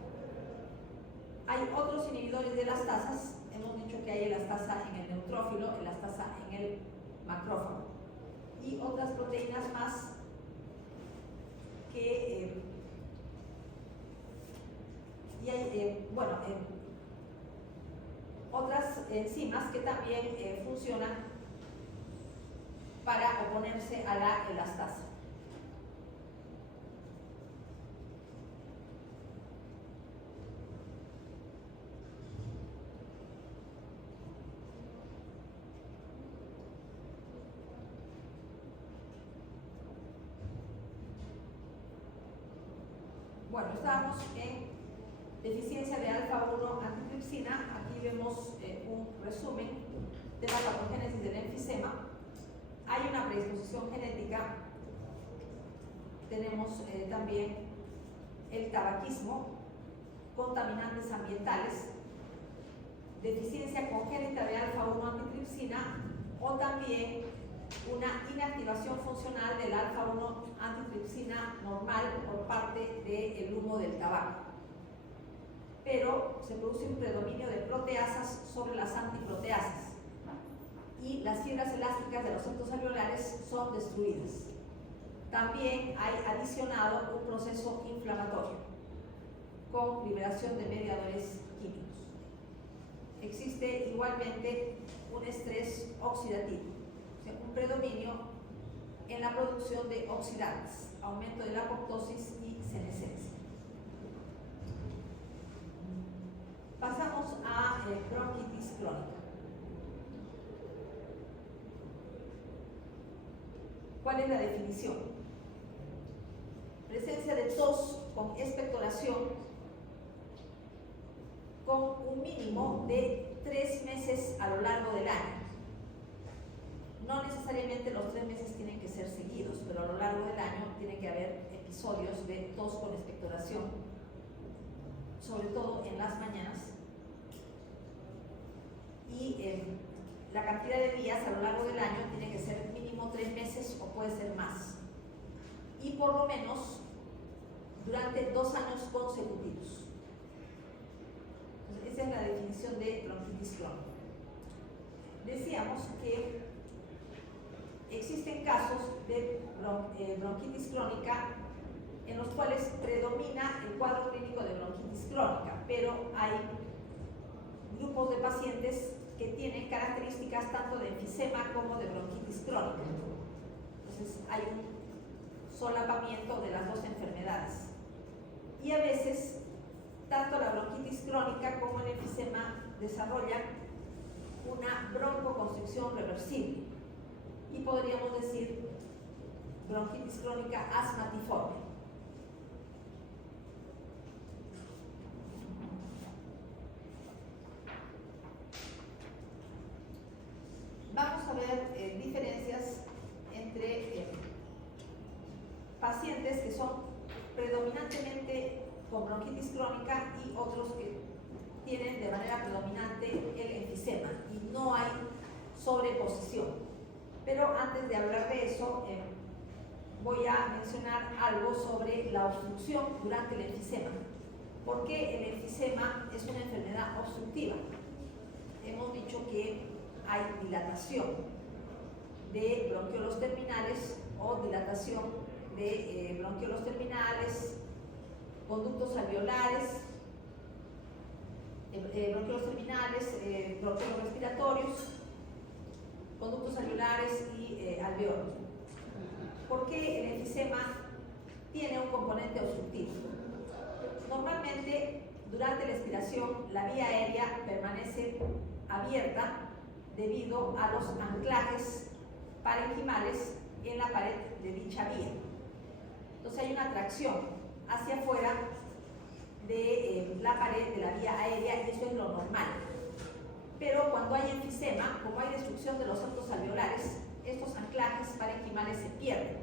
Hay otros inhibidores de elastasas. Hemos dicho que hay elastasa en el neutrófilo, elastasa en el macrófago. Y otras proteínas más que y hay, otras enzimas que también funcionan para oponerse a la elastasa. Bueno, estábamos en deficiencia de alfa-1 antitripsina. Aquí vemos un resumen de la patogénesis del enfisema. Hay una predisposición genética. Tenemos también el tabaquismo, contaminantes ambientales, deficiencia congénita de alfa-1 antitripsina o también una inactivación funcional del alfa-1 antitripsina normal por parte del humo del tabaco. Pero se produce un predominio de proteasas sobre las antiproteasas y las fibras elásticas de los septos alveolares son destruidas. También hay adicionado un proceso inflamatorio con liberación de mediadores químicos. Existe igualmente un estrés oxidativo, o sea, un predominio en la producción de oxidantes, aumento de la apoptosis y senescencia. Pasamos a bronquitis crónica. ¿Cuál es la definición? Presencia de tos con expectoración con un mínimo de 3 meses a lo largo del año. No necesariamente los 3 meses tienen que ser seguidos, pero a lo largo del año tiene que haber episodios de tos con expectoración, sobre todo en las mañanas. Y la cantidad de días a lo largo del año tiene que ser mínimo 3 meses o puede ser más. Y por lo menos durante 2 años consecutivos. Entonces, esa es la definición de bronquitis crónica. Decíamos que existen casos de bronquitis crónica en los cuales predomina el cuadro clínico de bronquitis crónica, pero hay grupos de pacientes que tienen características tanto de enfisema como de bronquitis crónica. Entonces hay un solapamiento de las dos enfermedades. Y a veces, tanto la bronquitis crónica como el enfisema desarrollan una broncoconstricción reversible. Y podríamos decir bronquitis crónica asmatiforme. Vamos a ver diferencias entre pacientes que son predominantemente con bronquitis crónica y otros que tienen de manera predominante el enfisema y no hay sobreposición. Pero antes de hablar de eso, voy a mencionar algo sobre la obstrucción durante el enfisema. ¿Por qué el enfisema es una enfermedad obstructiva? Hemos dicho que hay dilatación de bronquiolos terminales o dilatación de bronquiolos terminales, conductos alveolares, bronquiolos terminales, bronquiolos respiratorios, conductos alveolares y alveolos. ¿Por qué el enfisema tiene un componente obstructivo? Normalmente, durante la expiración, la vía aérea permanece abierta debido a los anclajes parenquimales en la pared de dicha vía. Entonces hay una tracción hacia afuera de la pared de la vía aérea y eso es lo normal. Pero cuando hay enfisema, como hay destrucción de los septos alveolares, estos anclajes parenquimales se pierden.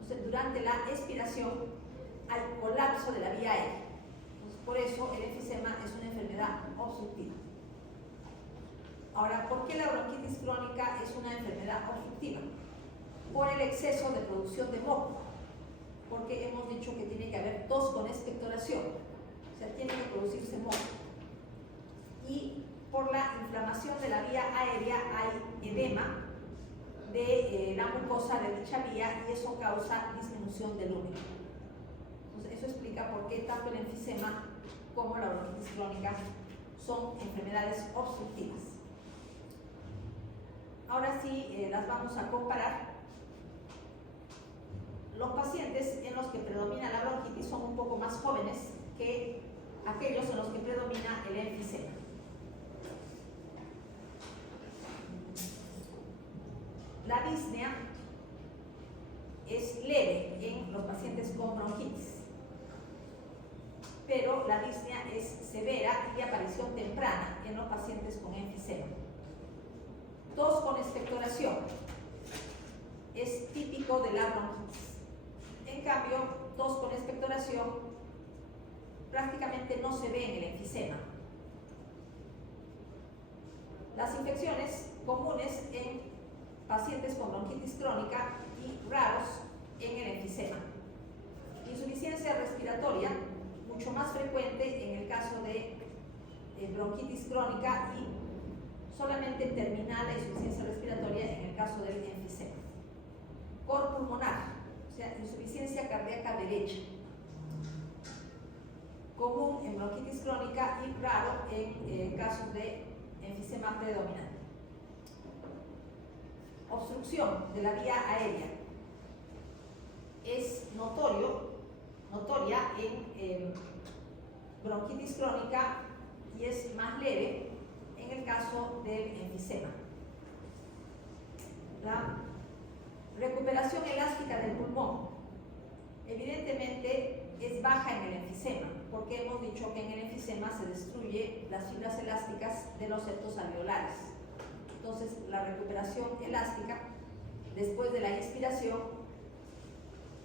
Entonces, durante la expiración hay colapso de la vía aérea. Entonces, por eso el enfisema es una enfermedad obstructiva. Ahora, ¿por qué la bronquitis crónica es una enfermedad obstructiva? Por el exceso de producción de moco, porque hemos dicho que tiene que haber tos con expectoración, o sea, tiene que producirse moco. Y por la inflamación de la vía aérea hay edema de la mucosa de dicha vía y eso causa disminución del húmero. Entonces, eso explica por qué tanto el enfisema como la bronquitis crónica son enfermedades obstructivas. Ahora sí, las vamos a comparar. Los pacientes en los que predomina la bronquitis son un poco más jóvenes que aquellos en los que predomina el enfisema. La disnea es leve en los pacientes con bronquitis, pero la disnea es severa y de aparición temprana en los pacientes con enfisema. Tos con expectoración es típico de la bronquitis. En cambio, tos con expectoración prácticamente no se ve en el enfisema. Las infecciones comunes en pacientes con bronquitis crónica y raros en el enfisema. Insuficiencia respiratoria, mucho más frecuente en el caso de bronquitis crónica y solamente terminal la insuficiencia respiratoria en el caso del enfisema. Cor pulmonar, o sea, insuficiencia cardíaca derecha, común en bronquitis crónica y raro en casos de enfisema predominante. Obstrucción de la vía aérea es notoria en bronquitis crónica y es más leve en el caso del enfisema. La recuperación elástica del pulmón evidentemente es baja en el enfisema, porque hemos dicho que en el enfisema se destruye las fibras elásticas de los septos alveolares. Entonces, la recuperación elástica después de la inspiración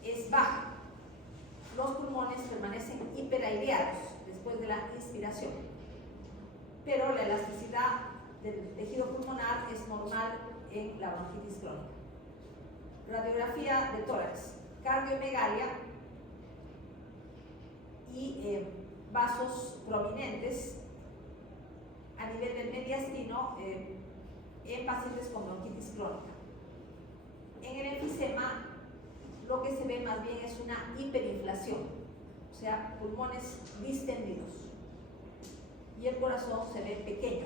es baja. Los pulmones permanecen hiperaireados después de la inspiración, pero la elasticidad del tejido pulmonar es normal en la bronquitis crónica. Radiografía de tórax, cardiomegalia y vasos prominentes a nivel del mediastino en pacientes con bronquitis crónica. En el enfisema lo que se ve más bien es una hiperinflación, o sea, pulmones distendidos y el corazón se ve pequeño.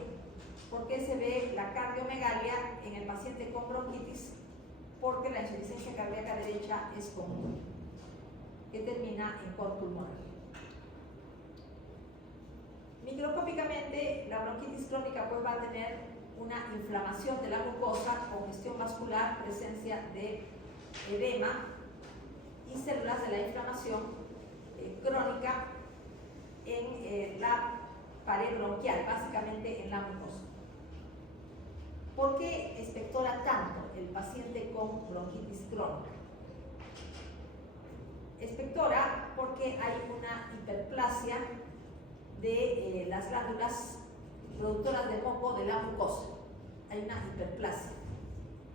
¿Por qué se ve la cardiomegalia en el paciente con bronquitis? Porque la insuficiencia cardíaca derecha es común, que termina en cor pulmonar. Microscópicamente, la bronquitis crónica pues va a tener una inflamación de la mucosa, congestión vascular, presencia de edema y células de la inflamación crónica en la pared bronquial, básicamente en la mucosa. ¿Por qué expectora tanto el paciente con bronquitis crónica? Expectora porque hay una hiperplasia de las glándulas productoras de moco de la mucosa. Hay una hiperplasia.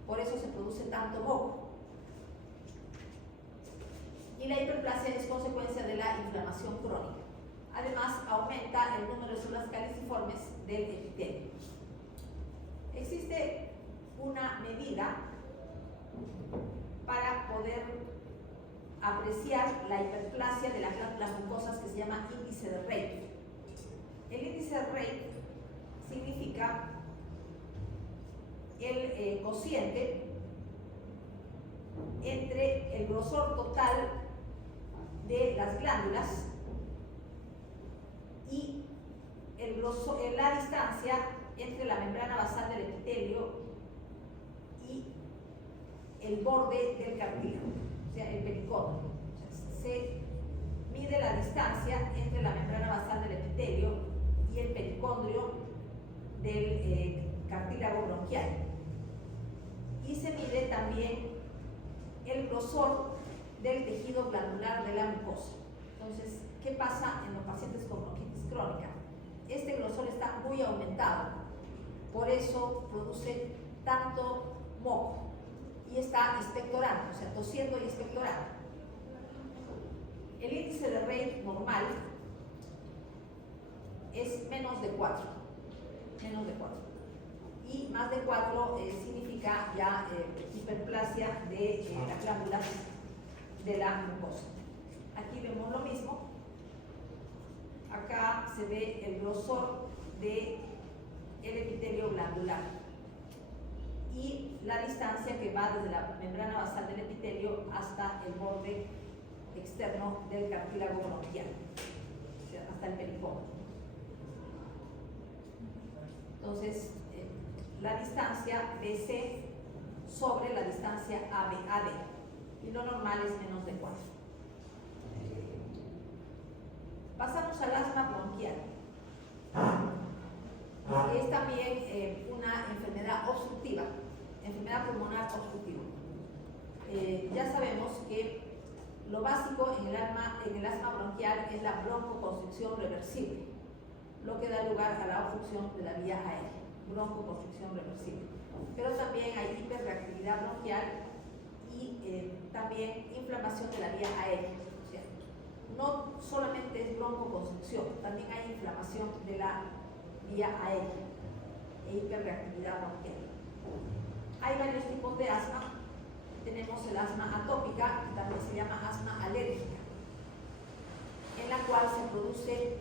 Por eso se produce tanto moco. Y la hiperplasia es consecuencia de la inflamación crónica. Además, aumenta el número de células caliciformes del epitelio. Existe una medida para poder apreciar la hiperplasia de las glándulas mucosas que se llama índice de Rey. El índice de Rey significa el cociente entre el grosor total de las glándulas y la distancia entre la membrana basal del epitelio y el borde del cartílago, o sea, el pericondrio. O sea, se mide la distancia entre la membrana basal del epitelio y el pericondrio del cartílago bronquial. y se mide también el grosor del tejido glandular de la mucosa. Entonces, ¿qué pasa en los pacientes con bronquitis crónica? Este grosor está muy aumentado, por eso produce tanto moco y está expectorando, o sea, tosiendo y expectorando. El índice de Rey normal es menos de 4, y más de 4 significa ya hiperplasia de las glándulas de la mucosa. Aquí vemos lo mismo. Acá se ve el grosor del epitelio glandular y la distancia que va desde la membrana basal del epitelio hasta el borde externo del cartílago bronquial, o sea, hasta el pericómodo. Entonces, la distancia BC sobre la distancia AD, y lo normal es menos de 4. Pasamos al asma bronquial. Es también una enfermedad obstructiva, enfermedad pulmonar obstructiva. Ya sabemos que lo básico en el asma bronquial es la broncoconstricción reversible, lo que da lugar a la obstrucción de la vía aérea, broncoconstricción reversible. Pero también hay hiperreactividad bronquial y también inflamación de la vía aérea. O sea, no solamente es broncoconstricción, también hay inflamación de la vía aérea e hiperreactividad bronquial. Hay varios tipos de asma. Tenemos el asma atópica, que también se llama asma alérgica, en la cual se produce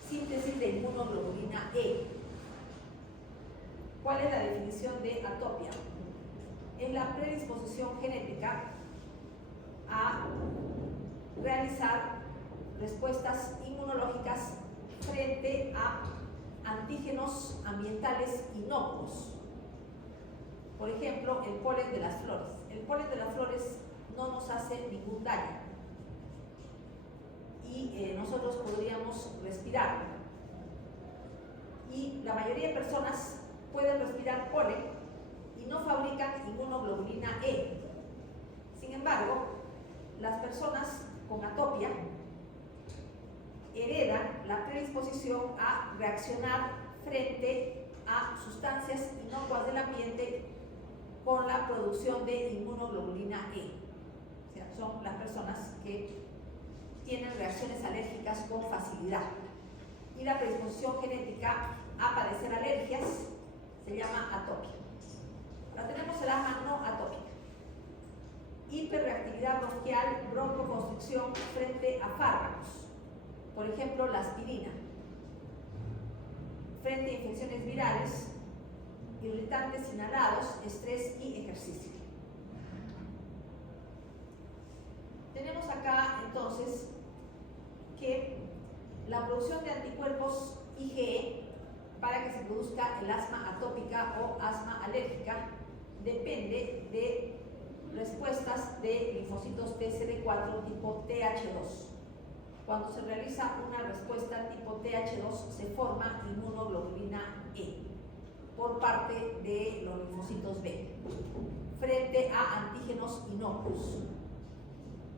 síntesis de inmunoglobulina E. ¿Cuál es la definición de atopia? Es la predisposición genética a realizar respuestas inmunológicas frente a antígenos ambientales inocuos. Por ejemplo, el polen de las flores. El polen de las flores no nos hace ningún daño y nosotros podríamos respirarlo. Y la mayoría de personas pueden respirar polen y no fabrican inmunoglobulina E. Sin embargo, las personas con atopia heredan la predisposición a reaccionar frente a sustancias inocuas del ambiente con la producción de inmunoglobulina E. O sea, son las personas que tienen reacciones alérgicas con facilidad. Y la predisposición genética a padecer alergias se llama atopia. Ahora tenemos el asma no atópica. Hiperreactividad bronquial, broncoconstricción frente a fármacos. Por ejemplo, la aspirina. Frente a infecciones virales, irritantes inhalados, estrés y ejercicio. Tenemos acá entonces que la producción de anticuerpos IgE para que se produzca el asma atópica o asma alérgica depende de respuestas de linfocitos TCD4 tipo TH2. Cuando se realiza una respuesta tipo TH2 se forma inmunoglobulina E por parte de los linfocitos B frente a antígenos inocuos.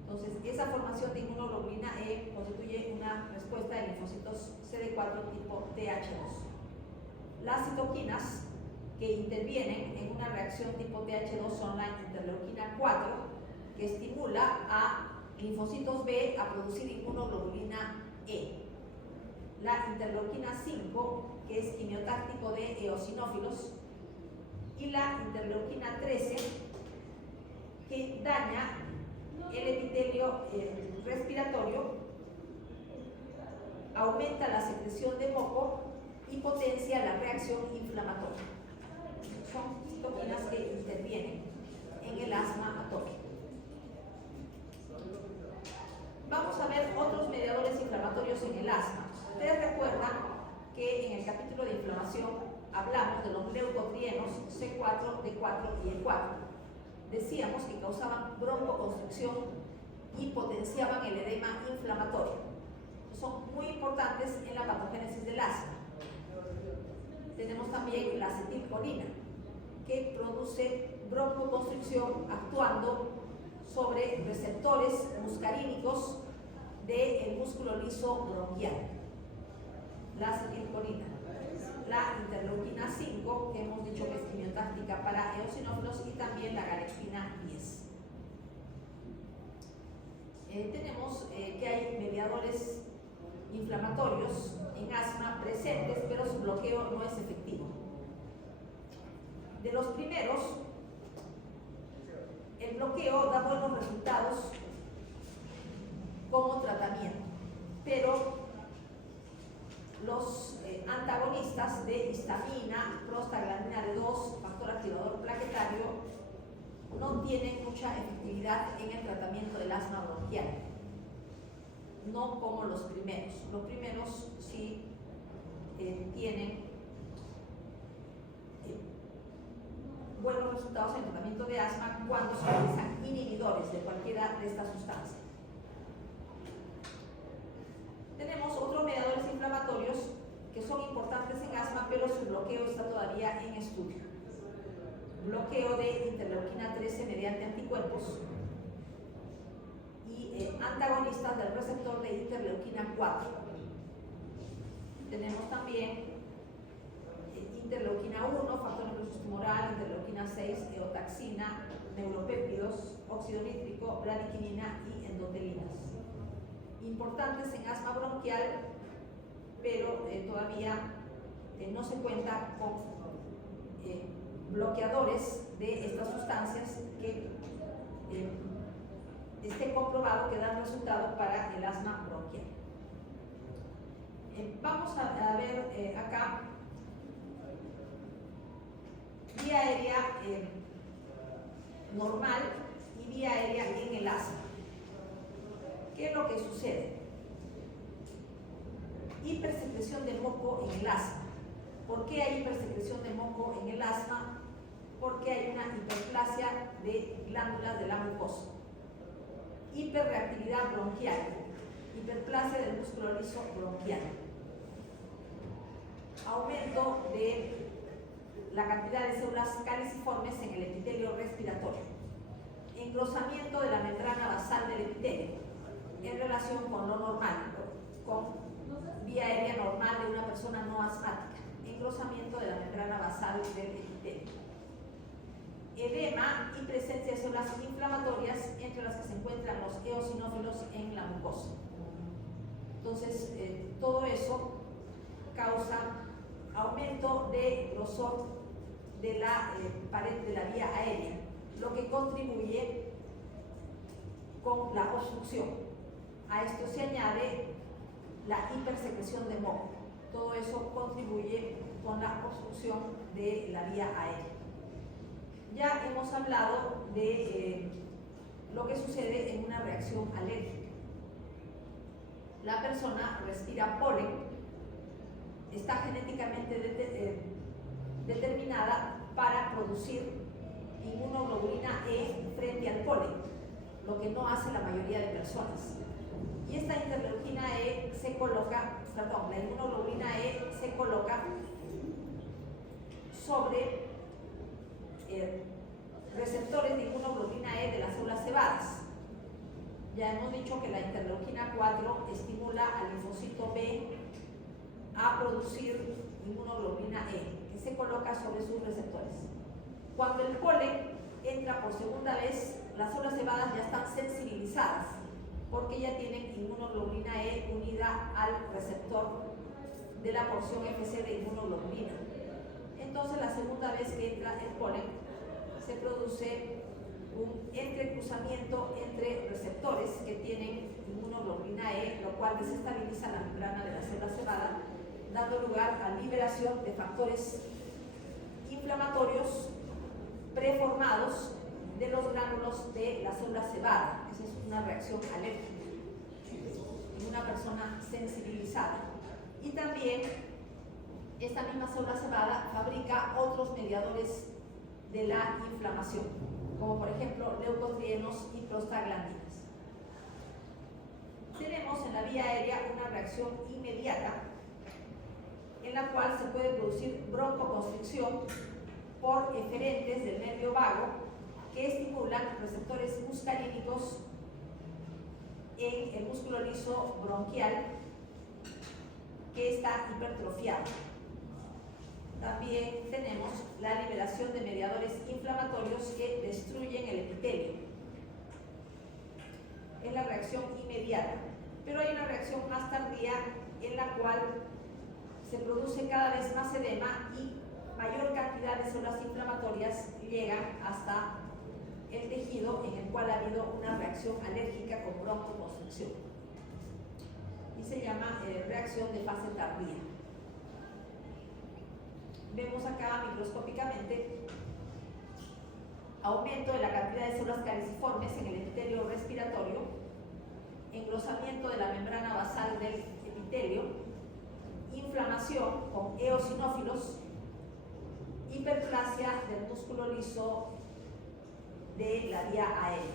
Entonces, esa formación de inmunoglobulina E constituye una respuesta de linfocitos CD4 tipo TH2. Las citoquinas que intervienen en una reacción tipo TH2 son la interleuquina 4, que estimula a linfocitos B a producir inmunoglobulina E. La interleuquina 5, que es quimiotáctico de eosinófilos, y la interleuquina 13, que daña el epitelio respiratorio, aumenta la secreción de moco y potencia la reacción inflamatoria. Son citoquinas que intervienen en el asma atópico. Vamos a ver otros mediadores inflamatorios en el asma. Ustedes recuerdan que en el capítulo de inflamación hablamos de los leucotrienos C4, D4 y E4. Decíamos que causaban broncoconstricción y potenciaban el edema inflamatorio. Son muy importantes en la patogénesis del asma. Tenemos también la acetilcolina, que produce broncoconstricción actuando sobre receptores muscarínicos del músculo liso bronquial, la acetilcolina, la interleuquina 5, que hemos dicho que es quimiotáctica para eosinófilos, y también la galectina 10. Tenemos que hay mediadores inflamatorios en asma presentes, pero su bloqueo no es efectivo. De los primeros, el bloqueo da buenos resultados como tratamiento, pero los antagonistas de histamina, prostaglandina D2, factor activador plaquetario, no tienen mucha efectividad en el tratamiento del asma bronquial, no como los primeros. Los primeros sí tienen buenos resultados en el tratamiento de asma cuando se utilizan inhibidores de cualquiera de estas sustancias. Tenemos otros mediadores inflamatorios que son importantes en asma, pero su bloqueo está todavía en estudio. Bloqueo de interleuquina 13 mediante anticuerpos y antagonistas del receptor de interleuquina 4. Tenemos también interleuquina 1, factor necrosis tumoral, interleuquina 6, eotaxina, neuropéptidos, óxido nítrico, bradiquinina y endotelinas. Importantes en asma bronquial, pero todavía no se cuenta con bloqueadores de estas sustancias que esté comprobado que dan resultado para el asma bronquial. Vamos a ver acá vía aérea normal y vía aérea en el asma. ¿Qué es lo que sucede? Hipersecreción de moco en el asma. ¿Por qué hay hipersecreción de moco en el asma? Porque hay una hiperplasia de glándulas de la mucosa. Hiperreactividad bronquial, hiperplasia del músculo liso bronquial. Aumento de la cantidad de células caliciformes en el epitelio respiratorio. Engrosamiento de la membrana basal del epitelio en relación con lo normal, con vía aérea normal de una persona no asmática. Engrosamiento de la membrana basal del epitelio. Edema y presencia de células inflamatorias, entre las que se encuentran los eosinófilos en la mucosa. Entonces, todo eso causa aumento de grosor de la pared de la vía aérea, lo que contribuye con la obstrucción. A esto se añade la hipersecreción de moco. Todo eso contribuye con la obstrucción de la vía aérea. Ya hemos hablado de lo que sucede en una reacción alérgica. La persona respira polen, está genéticamente determinada para producir inmunoglobulina E frente al polen, lo que no hace la mayoría de personas. Y esta interleuquina E se coloca, perdón, la inmunoglobulina E se coloca sobre receptores de inmunoglobulina E de las células cebadas. Ya hemos dicho que la interleuquina 4 estimula al linfocito B a producir inmunoglobulina E, que se coloca sobre sus receptores. Cuando el polen entra por segunda vez, las células cebadas ya están sensibilizadas, porque ya tienen inmunoglobulina E unida al receptor de la porción FC de inmunoglobulina. Entonces, la segunda vez que entra el polen, se produce un entrecruzamiento entre receptores que tienen inmunoglobulina E, lo cual desestabiliza la membrana de la célula cebada, dando lugar a liberación de factores inflamatorios preformados de los gránulos de la célula cebada. Esa es una reacción alérgica en una persona sensibilizada. Y también esta misma célula cebada fabrica otros mediadores de la inflamación, como por ejemplo leucotrienos y prostaglandinas. Tenemos en la vía aérea una reacción inmediata en la cual se puede producir broncoconstricción por eferentes del nervio vago que estimulan receptores muscarínicos en el músculo liso bronquial que está hipertrofiado. También tenemos la liberación de mediadores inflamatorios que destruyen el epitelio. Es la reacción inmediata, pero hay una reacción más tardía en la cual se produce cada vez más edema y mayor cantidad de células inflamatorias llegan hasta el tejido en el cual ha habido una reacción alérgica con broncoconstricción. Y se llama reacción de fase tardía. Vemos acá microscópicamente aumento de la cantidad de células caliciformes en el epitelio respiratorio, engrosamiento de la membrana basal del epitelio, inflamación con eosinófilos, hiperplasia del músculo liso de la vía aérea.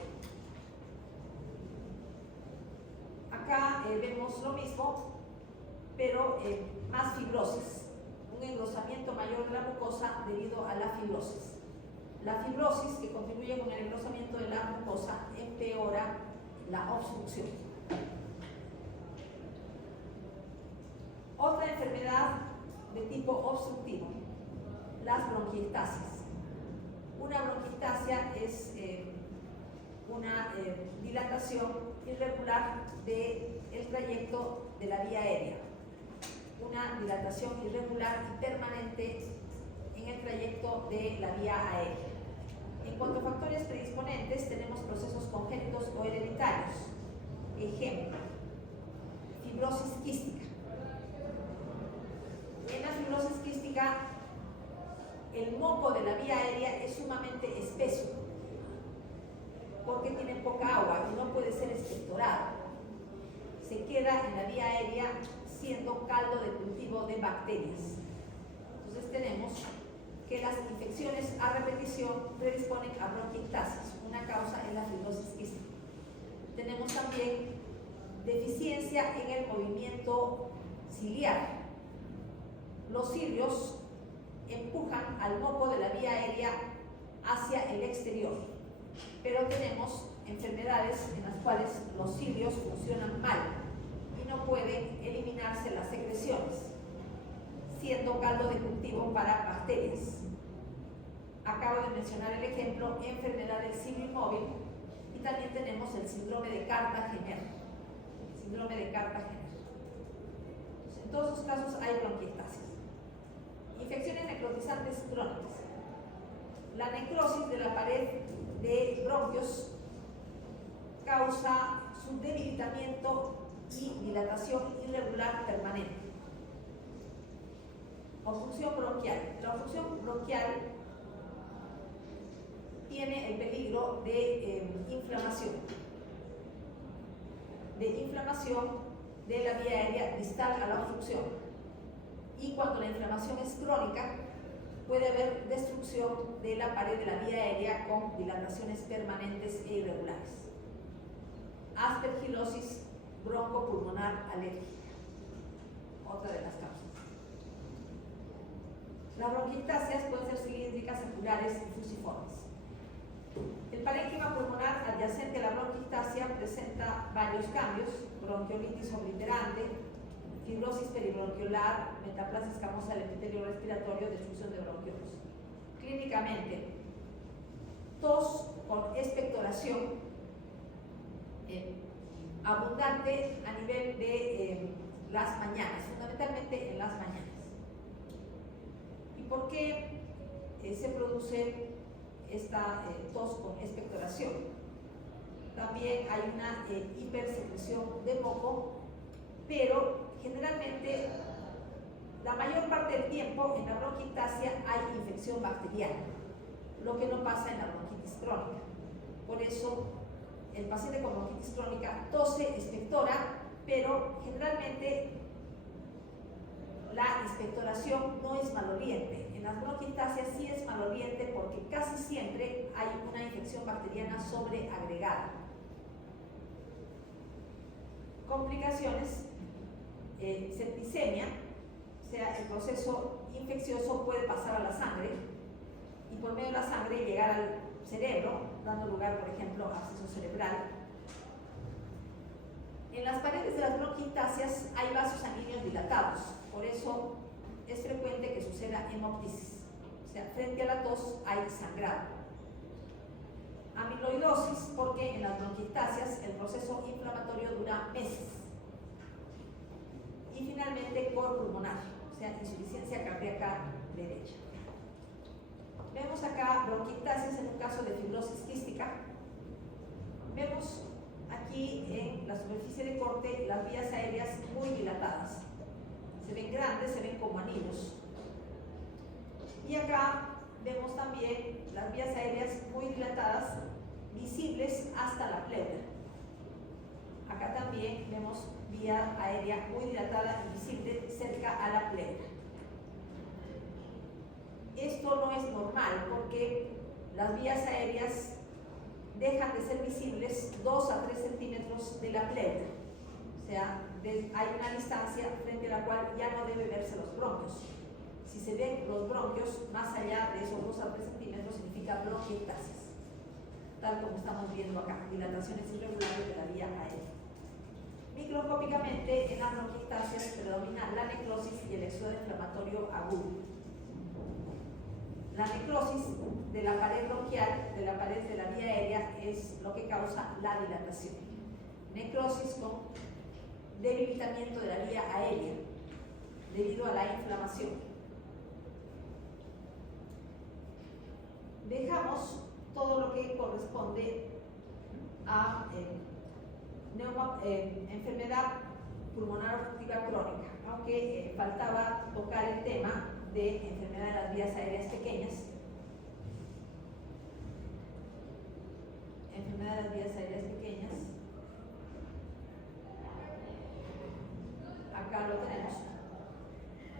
Acá vemos lo mismo, pero más fibrosis, un engrosamiento mayor de la mucosa debido a la fibrosis. La fibrosis, que contribuye con el engrosamiento de la mucosa, empeora la obstrucción. Otra enfermedad de tipo obstructivo, las bronquiectasias. Una bronquiectasia es una dilatación irregular del trayecto de la vía aérea, una dilatación irregular y permanente en el trayecto de la vía aérea. En cuanto a factores predisponentes, tenemos procesos congénitos o hereditarios. Ejemplo, fibrosis quística. En la fibrosis quística, el moco de la vía aérea es sumamente espeso porque tiene poca agua y no puede ser expectorado. Se queda en la vía aérea siendo caldo de cultivo de bacterias. Entonces tenemos que las infecciones a repetición predisponen a bronquiectasias. Una causa es la fibrosis quística. Tenemos también deficiencia en el movimiento ciliar. Los cilios empujan al moco de la vía aérea hacia el exterior, pero tenemos enfermedades en las cuales los cilios funcionan mal y no pueden eliminarse las secreciones, siendo caldo de cultivo para bacterias. Acabo de mencionar el ejemplo, enfermedad del cilio inmóvil, y también tenemos el síndrome de Cartagener. Síndrome de Cartagener. En todos esos casos hay bronquiectasias. Infecciones necrotizantes crónicas. La necrosis de la pared de bronquios causa su debilitamiento y dilatación irregular permanente. Obstrucción bronquial. La obstrucción bronquial tiene el peligro de inflamación de la vía aérea distal a la obstrucción. Y cuando la inflamación es crónica, puede haber destrucción de la pared de la vía aérea con dilataciones permanentes e irregulares. Aspergilosis broncopulmonar alérgica, otra de las causas. Las bronquiectasias pueden ser cilíndricas, circulares y fusiformes. El parénquima pulmonar adyacente a la bronquiectasia presenta varios cambios: bronquiolitis obliterante, fibrosis peribronquiolar, metaplasia escamosa del epitelio respiratorio, destrucción de bronquiolos. Clínicamente, tos con expectoración abundante a nivel de las mañanas, fundamentalmente en las mañanas. ¿Y por qué se produce esta tos con expectoración? También hay una hipersecreción de moco, pero generalmente la mayor parte del tiempo en la bronquiectasia hay infección bacteriana, lo que no pasa en la bronquitis crónica. Por eso el paciente con bronquitis crónica tose, expectora, pero generalmente la expectoración no es maloliente. En las bronquiectasias sí es maloliente porque casi siempre hay una infección bacteriana sobreagregada. Complicaciones, septicemia, o sea, el proceso infeccioso puede pasar a la sangre, y por medio de la sangre llegar al cerebro, dando lugar, por ejemplo, a absceso cerebral. En las paredes de las bronquiectasias hay vasos sanguíneos dilatados, por eso es frecuente que suceda hemoptisis, o sea, frente a la tos hay sangrado. Amiloidosis, porque en las bronquiectasias el proceso inflamatorio dura meses. Y finalmente, cor pulmonar, o sea, insuficiencia cardíaca derecha. Vemos acá bronquiectasias en un caso de fibrosis quística. Vemos aquí en la superficie de corte las vías aéreas muy dilatadas. Se ven grandes, se ven como anillos. Y acá vemos también las vías aéreas muy dilatadas, visibles hasta la pleura. Acá también vemos vía aérea muy dilatada y visible cerca a la pleura. Esto no es normal porque las vías aéreas dejan de ser visibles 2 a 3 centímetros de la pleura. O sea, hay una distancia frente a la cual ya no debe verse los bronquios. Si se ven los bronquios más allá de esos 2 a 3 centímetros, significa bronquiectasias, tal como estamos viendo acá, dilataciones irregulares de la vía aérea. Microscópicamente, en las bronquiectasias predomina la necrosis y el éxodo inflamatorio agudo. La necrosis de la pared bronquial, de la pared de la vía aérea, es lo que causa la dilatación. Necrosis con debilitamiento de la vía aérea debido a la inflamación. Dejamos todo lo que corresponde a enfermedad pulmonar obstructiva crónica, aunque faltaba tocar el tema de enfermedad de las vías aéreas pequeñas. Enfermedad de las vías aéreas pequeñas. Acá lo tenemos.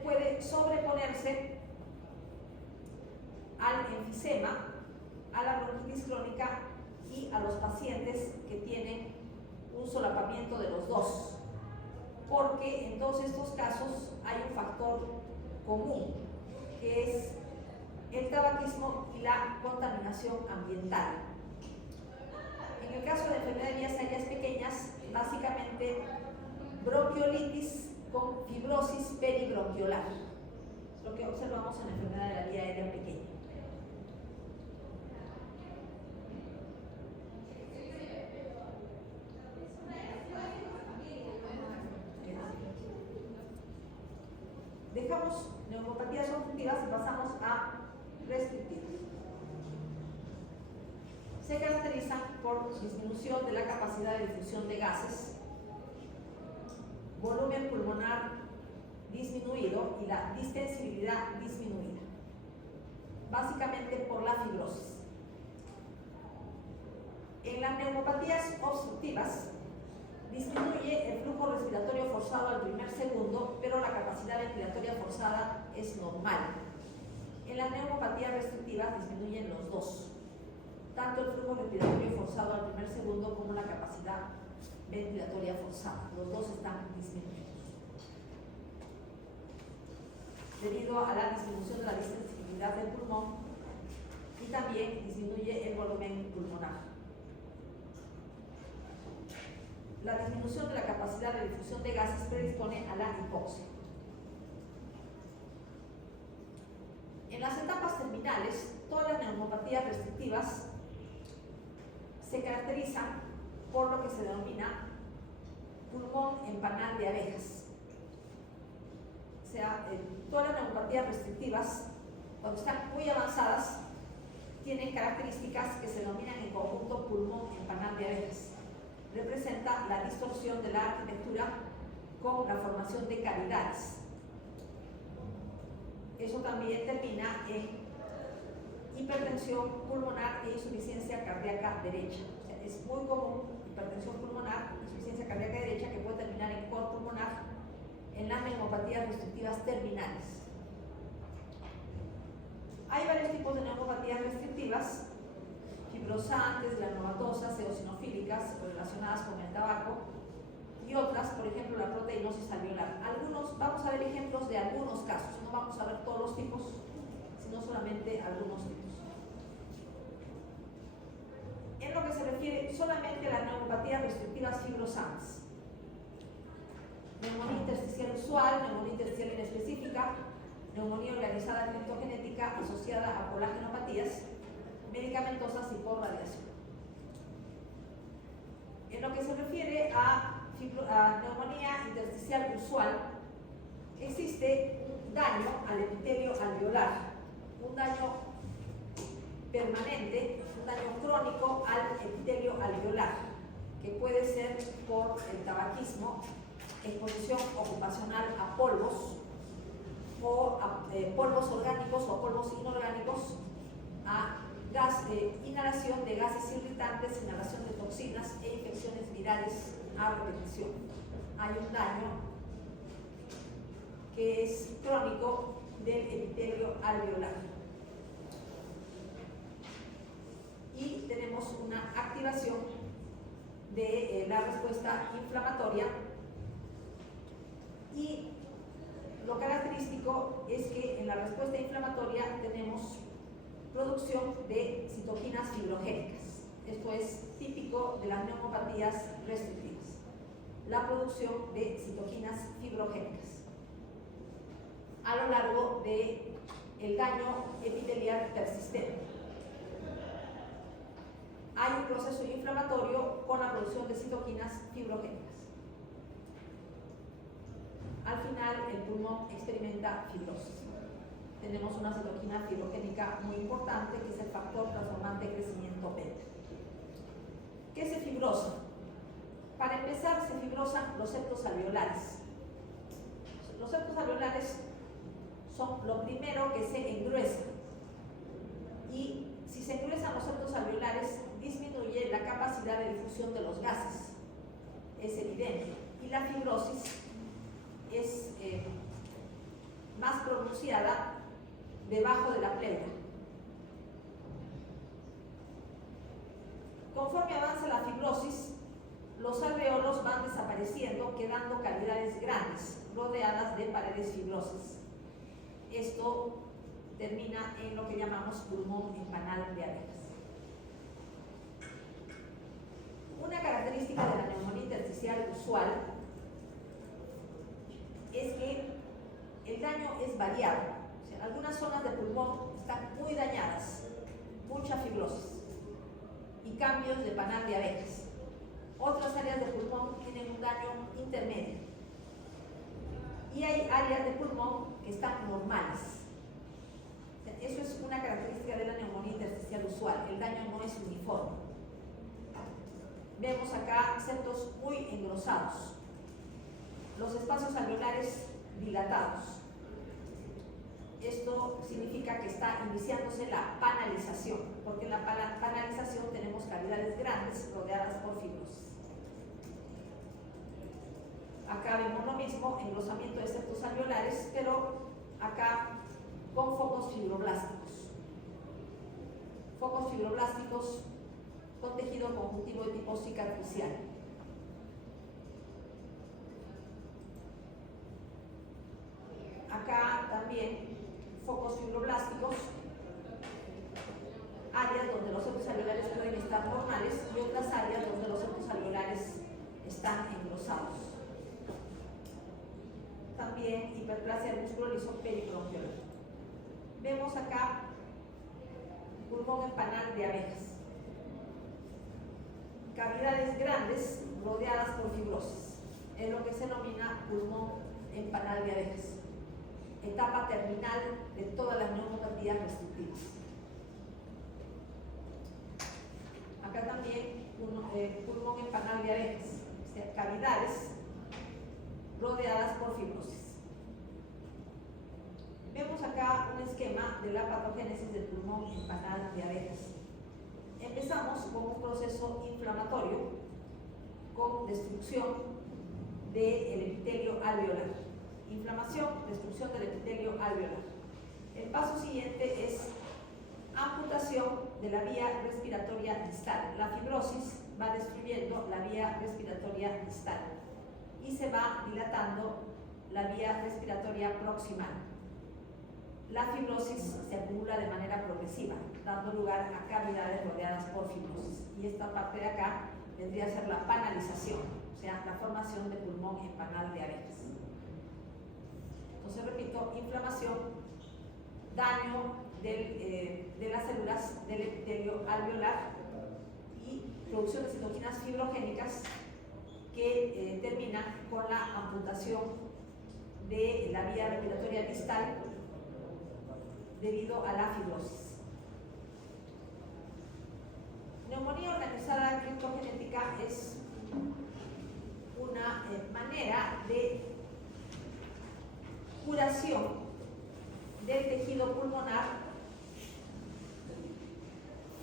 Puede sobreponerse al enfisema, a la bronquitis crónica y a los pacientes que tienen un solapamiento de los dos, porque en todos estos casos hay un factor común, que es el tabaquismo y la contaminación ambiental. En el caso de enfermedad de vías aéreas pequeñas, básicamente bronquiolitis con fibrosis peribronquiolar, es lo que observamos en la enfermedad de la vía aérea pequeña. Dejamos neumopatías obstructivas y pasamos a restrictivas. Se caracterizan por disminución de la capacidad de difusión de gases, volumen pulmonar disminuido y la distensibilidad disminuida, básicamente por la fibrosis. En las neumopatías obstructivas disminuye el flujo respiratorio forzado al primer segundo, pero la capacidad ventilatoria forzada es normal. En las neumopatías restrictivas disminuyen los dos, tanto el flujo respiratorio forzado al primer segundo como la capacidad ventilatoria forzada. Los dos están disminuidos debido a la disminución de la distensibilidad del pulmón y también disminuye el volumen pulmonar. La disminución de la capacidad de difusión de gases predispone a la hipoxia. En las etapas terminales, todas las neumopatías restrictivas se caracterizan por lo que se denomina pulmón en panal de abejas. O sea, todas las neumopatías restrictivas, cuando están muy avanzadas, tienen características que se denominan en conjunto pulmón en panal de abejas. Representa la distorsión de la arquitectura con la formación de cavidades. Eso también termina en hipertensión pulmonar e insuficiencia cardíaca derecha. O sea, es muy común hipertensión pulmonar, insuficiencia cardíaca derecha, que puede terminar en cor pulmonar en las neumopatías restrictivas terminales. Hay varios tipos de neumopatías restrictivas: fibrosantes, granulomatosas, eosinofílicas relacionadas con el tabaco, y otras, por ejemplo, la proteinosis alveolar. Vamos a ver ejemplos de algunos casos, no vamos a ver todos los tipos, sino solamente algunos tipos. neumopatías restrictivas fibrosanas. Neumonía intersticial usual, neumonía intersticial inespecífica, neumonía organizada criptogenética asociada a colagenopatías medicamentosas y por radiación. En lo que se refiere a neumonía intersticial usual, existe un daño al epitelio alveolar, un daño permanente, un daño crónico al epitelio alveolar, que puede ser por el tabaquismo, exposición ocupacional a polvos o a polvos orgánicos o polvos inorgánicos, a inhalación de gases irritantes, inhalación de toxinas e infecciones virales a repetición. Hay un daño que es crónico del epitelio alveolar. Y tenemos una activación de la respuesta inflamatoria, y lo característico es que en la respuesta inflamatoria tenemos producción de citoquinas fibrogénicas. Esto es típico de las neumopatías restrictivas, la producción de citoquinas fibrogénicas a lo largo del daño epitelial persistente. Hay un proceso inflamatorio con la producción de citoquinas fibrogénicas. Al final, el pulmón experimenta fibrosis. Tenemos una citoquina fibrogénica muy importante, que es el factor transformante de crecimiento beta. ¿Qué se fibrosa? Para empezar, se fibrosan los septos alveolares. Los septos alveolares son lo primero que se engruesa, y si se engruesan los septos alveolares, disminuye la capacidad de difusión de los gases. Es evidente. Y la fibrosis es más pronunciada debajo de la pleura. Conforme avanza la fibrosis, los alveolos van desapareciendo, quedando cavidades grandes, rodeadas de paredes fibrosas. Esto termina en lo que llamamos pulmón en panal de abejas. Una característica de la neumonía intersticial usual es que el daño es variado. O sea, algunas zonas del pulmón están muy dañadas, mucha fibrosis y cambios de panal de abejas. Otras áreas del pulmón tienen un daño intermedio. Y hay áreas del pulmón que están normales. O sea, eso es una característica de la neumonía intersticial usual. El daño no es uniforme. Vemos acá septos muy engrosados, los espacios alveolares dilatados. Esto significa que está iniciándose la panalización, porque en la panalización tenemos cavidades grandes rodeadas por fibrosis. Acá vemos lo mismo, engrosamiento de septos alveolares, pero acá con focos fibroblásticos. Focos fibroblásticos con tejido conjuntivo de tipo cicatricial. Acá también focos fibroblásticos, áreas donde los septos alveolares pueden estar normales y otras áreas donde los septos alveolares están engrosados. También hiperplasia del músculo liso peribronquial. Vemos acá pulmón en panal de abejas. Cavidades grandes rodeadas por fibrosis. Es lo que se denomina pulmón en panal de abejas. Etapa terminal de todas las neumopatías restrictivas. Acá también pulmón en panal de abejas, o sea, cavidades rodeadas por fibrosis. Vemos acá un esquema de la patogénesis del pulmón en panal de abejas. Empezamos con un proceso inflamatorio con destrucción del epitelio alveolar. Inflamación, destrucción del epitelio alveolar. El paso siguiente es amputación de la vía respiratoria distal. La fibrosis va destruyendo la vía respiratoria distal y se va dilatando la vía respiratoria proximal. La fibrosis se acumula de manera progresiva, dando lugar a cavidades rodeadas por fibrosis. Y esta parte de acá vendría a ser la panalización, o sea, la formación de pulmón en panal de abejas. Entonces, repito, inflamación, daño de las células del epitelio alveolar y producción de citoquinas fibrogénicas que terminan con la amputación de la vía respiratoria distal debido a la fibrosis. Neumonía organizada criptogenética es una manera de curación del tejido pulmonar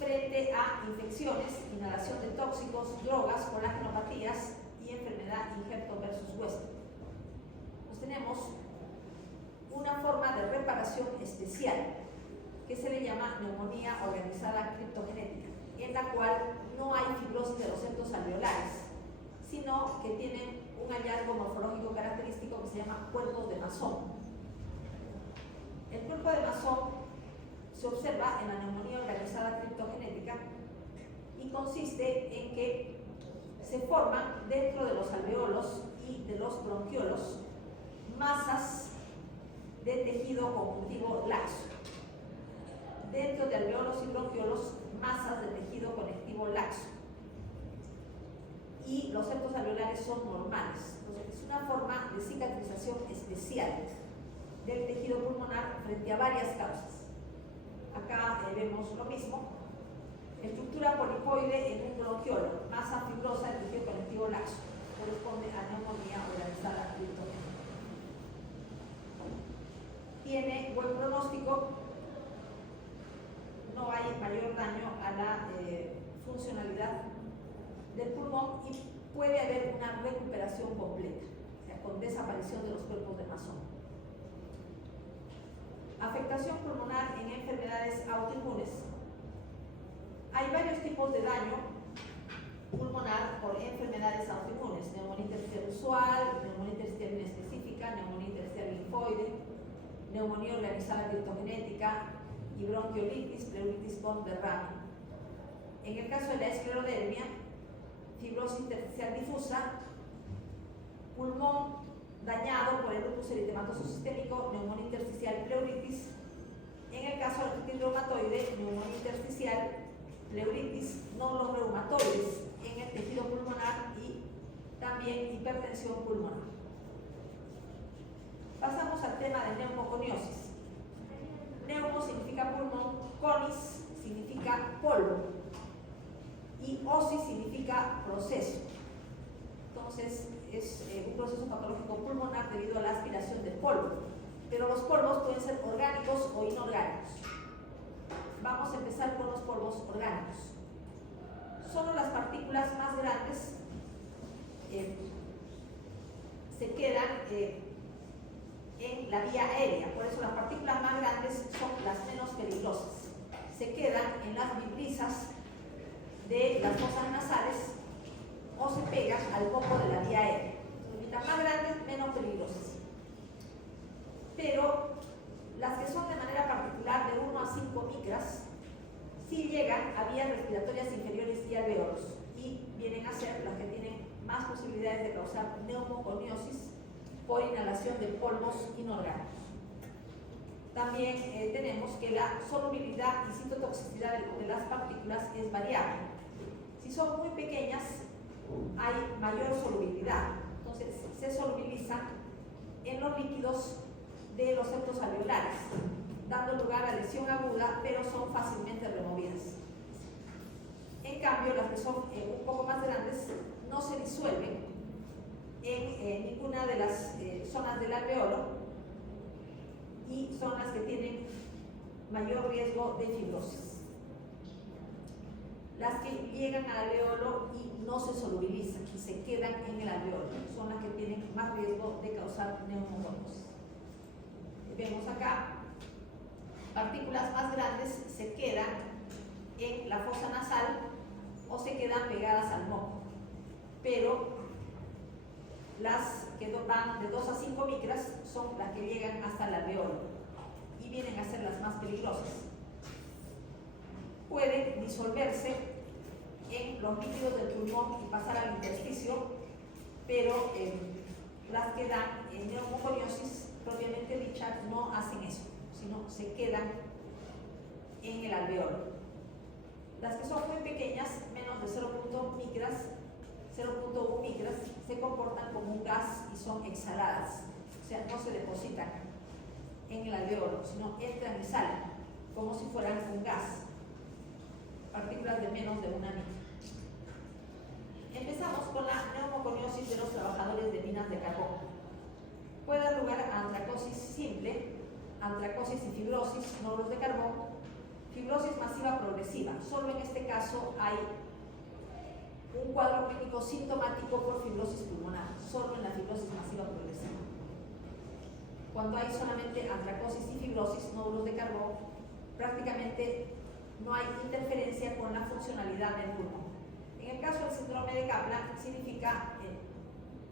frente a infecciones, inhalación de tóxicos, drogas, colagenopatías y enfermedad injerto versus huésped. Pues tenemos una forma de reparación especial que se le llama neumonía organizada criptogenética, en la cual no hay fibrosis de los septos alveolares, sino que tienen un hallazgo morfológico característico que se llama cuerpos de Masson. El cuerpo de Masson se observa en la neumonía organizada criptogenética y consiste en que se forman dentro de los alveolos y de los bronquiolos masas de tejido conjuntivo laxo. Dentro de alveolos y bronquiolos, masas de tejido conectivo laxo. Y los septos alveolares son normales. Entonces, es una forma de cicatrización especial del tejido pulmonar frente a varias causas. Acá vemos lo mismo. Estructura polipoide en un bronquiolo, masa fibrosa del tejido conectivo laxo. Corresponde a neumonía organizada criptogenética. Tiene buen pronóstico, no hay mayor daño a la funcionalidad del pulmón y puede haber una recuperación completa, o sea, con desaparición de los cuerpos de Masson. Afectación pulmonar en enfermedades autoinmunes. Hay varios tipos de daño pulmonar por enfermedades autoinmunes: neumonía intersticial usual, neumonía intersticial inespecífica, neumonía intersticial linfoide, neumonía organizada criptogenética y bronquiolitis, pleuritis post derrame. En el caso de la esclerodermia, fibrosis intersticial difusa, pulmón dañado por el lupus eritematoso sistémico, neumonía intersticial pleuritis. En el caso del artritis reumatoide, neumonía intersticial, pleuritis, nódulos reumatoides en el tejido pulmonar y también hipertensión pulmonar. Pasamos al tema de neumoconiosis. Neumo significa pulmón, conis significa polvo y osis significa proceso. Entonces, es un proceso patológico pulmonar debido a la aspiración de polvo. Pero los polvos pueden ser orgánicos o inorgánicos. Vamos a empezar con los polvos orgánicos. Solo las partículas más grandes se quedan en la vía aérea. Por eso las partículas más grandes son las menos peligrosas. Se quedan en las vibrisas de las fosas nasales o se pegan al poco de la vía aérea. Mientras más grandes, menos peligrosas. Pero las que son de manera particular de 1 a 5 micras sí llegan a vías respiratorias inferiores y alveolos y vienen a ser las que tienen más posibilidades de causar neumoconiosis por inhalación de polvos inorgánicos. También tenemos que la solubilidad y citotoxicidad de las partículas es variable. Si son muy pequeñas, hay mayor solubilidad. Entonces, se solubilizan en los líquidos de los septos alveolares, dando lugar a lesión aguda, pero son fácilmente removidas. En cambio, las que son un poco más grandes no se disuelven en ninguna de las zonas del alveolo y son las que tienen mayor riesgo de fibrosis. Las que llegan al alveolo y no se solubilizan y se quedan en el alveolo son las que tienen más riesgo de causar neumoconiosis. Vemos acá, partículas más grandes se quedan en la fosa nasal o se quedan pegadas al moco, pero las que van de 2 a 5 micras son las que llegan hasta el alveolo y vienen a ser las más peligrosas. Pueden disolverse en los líquidos del pulmón y pasar al intersticio, pero las que dan neumoconiosis propiamente dicha no hacen eso, sino se quedan en el alveolo. Las que son muy pequeñas, menos de 0.1 micras, se comportan como un gas y son exhaladas, o sea, no se depositan en el alveolo, sino entran y salen, como si fueran un gas, partículas de menos de 1 micra. Empezamos con la neumoconiosis de los trabajadores de minas de carbón. Puede dar lugar a antracosis simple, antracosis y fibrosis, nódulos de carbón, fibrosis masiva progresiva. Solo en este caso hay un cuadro clínico sintomático por fibrosis pulmonar, solo en la fibrosis masiva progresiva. Cuando hay solamente antracosis y fibrosis, nódulos de carbón, prácticamente no hay interferencia con la funcionalidad del pulmón. En el caso del síndrome de Kaplan, significa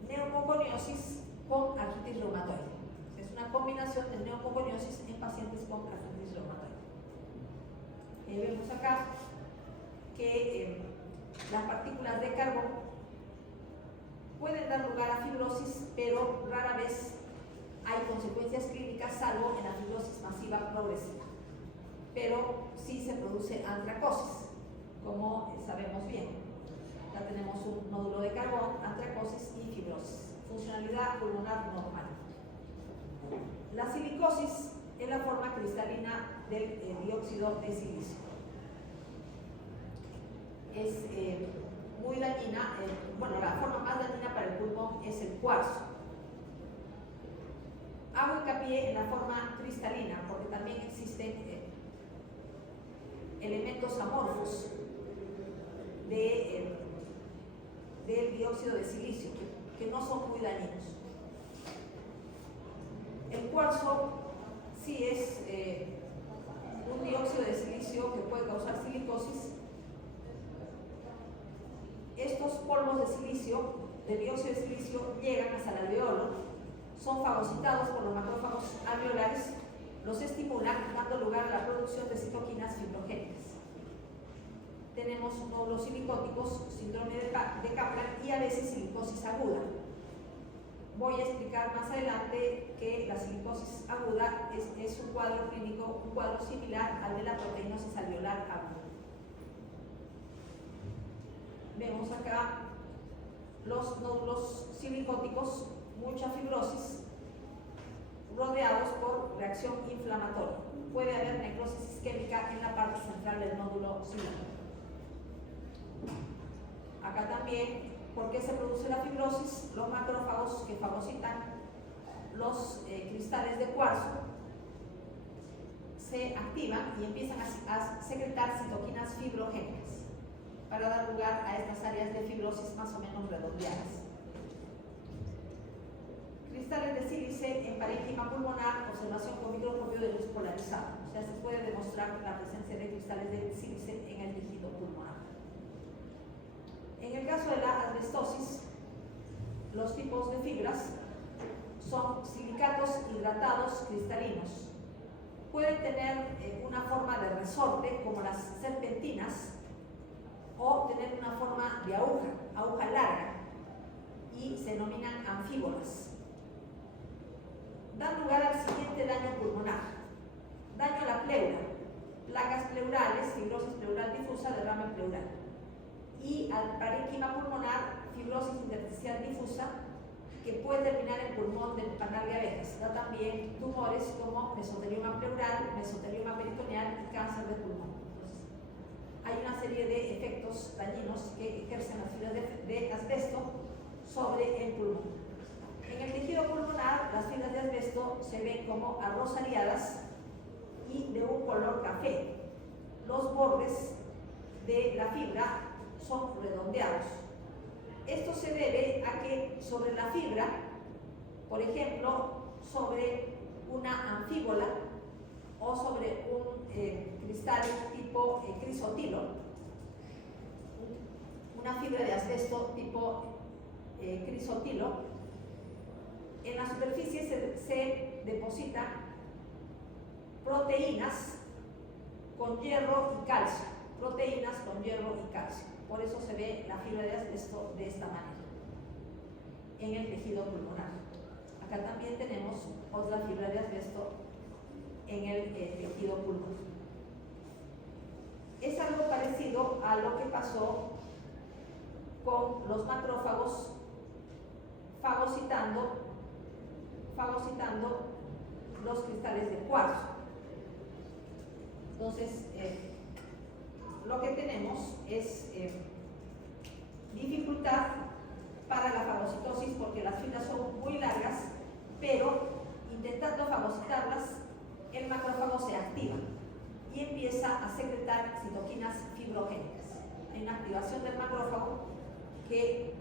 neumoconiosis con artritis reumatoide. Es una combinación de neumoconiosis en pacientes con artritis reumatoide. Vemos acá que las partículas de carbón pueden dar lugar a fibrosis, pero rara vez hay consecuencias clínicas, salvo en la fibrosis masiva progresiva. Pero sí se produce antracosis, como sabemos bien. Ya tenemos un nódulo de carbón, antracosis y fibrosis. Funcionalidad pulmonar normal. La silicosis es la forma cristalina del dióxido de silicio. Es muy dañina, la forma más dañina para el pulmón es el cuarzo. Hago hincapié en la forma cristalina porque también existen elementos amorfos del dióxido de silicio que no son muy dañinos. El cuarzo sí es un dióxido de silicio que puede causar silicosis. Estos polvos de silicio, de dióxido de silicio, llegan hasta el alveolo, son fagocitados por los macrófagos alveolares, los estimulan, dando lugar a la producción de citoquinas fibrogénicas. Tenemos nódulos silicóticos, síndrome de Kaplan y a veces silicosis aguda. Voy a explicar más adelante que la silicosis aguda es un cuadro clínico, un cuadro similar al de la proteinosis alveolar aguda. Vemos acá los nódulos silicóticos, mucha fibrosis, rodeados por reacción inflamatoria. Puede haber necrosis isquémica en la parte central del nódulo silicótico. Acá también, ¿por qué se produce la fibrosis? Los macrófagos que fagocitan los cristales de cuarzo se activan y empiezan a secretar citoquinas fibrogénicas para dar lugar a estas áreas de fibrosis más o menos redondeadas. Cristales de sílice en parénquima pulmonar, observación con microscopio de luz polarizado. O sea, se puede demostrar la presencia de cristales de sílice en el tejido pulmonar. En el caso de la asbestosis, los tipos de fibras son silicatos hidratados cristalinos. Pueden tener una forma de resorte, como las serpentinas, o tener una forma de aguja larga, y se denominan anfíbolas. Dan lugar al siguiente daño pulmonar: daño a la pleura, placas pleurales, fibrosis pleural difusa, derrame pleural, y al parénquima pulmonar, fibrosis intersticial difusa, que puede terminar en pulmón del panal de abejas. Da también tumores como mesotelioma pleural, mesotelioma peritoneal y cáncer de pulmón. Entonces, hay una serie de efectos dañinos que ejercen las fibras de asbesto sobre el pulmón. En el tejido pulmonar, las fibras de asbesto se ven como arrozariadas y de un color café. Los bordes de la fibra son redondeados. Esto se debe a que sobre la fibra, por ejemplo, sobre una anfíbola o sobre un cristal tipo crisotilo, una fibra de asbesto tipo crisotilo, en la superficie se depositan proteínas con hierro y calcio. Proteínas con hierro y calcio. Por eso se ve la fibra de asbesto de esta manera en el tejido pulmonar. Acá también tenemos otra fibra de asbesto en el tejido pulmonar. Es algo parecido a lo que pasó con los macrófagos fagocitando los cristales de cuarzo. Entonces, lo que tenemos es dificultad para la fagocitosis porque las fibras son muy largas, pero intentando fagocitarlas, el macrófago se activa y empieza a secretar citoquinas fibrogénicas. Hay una activación del macrófago que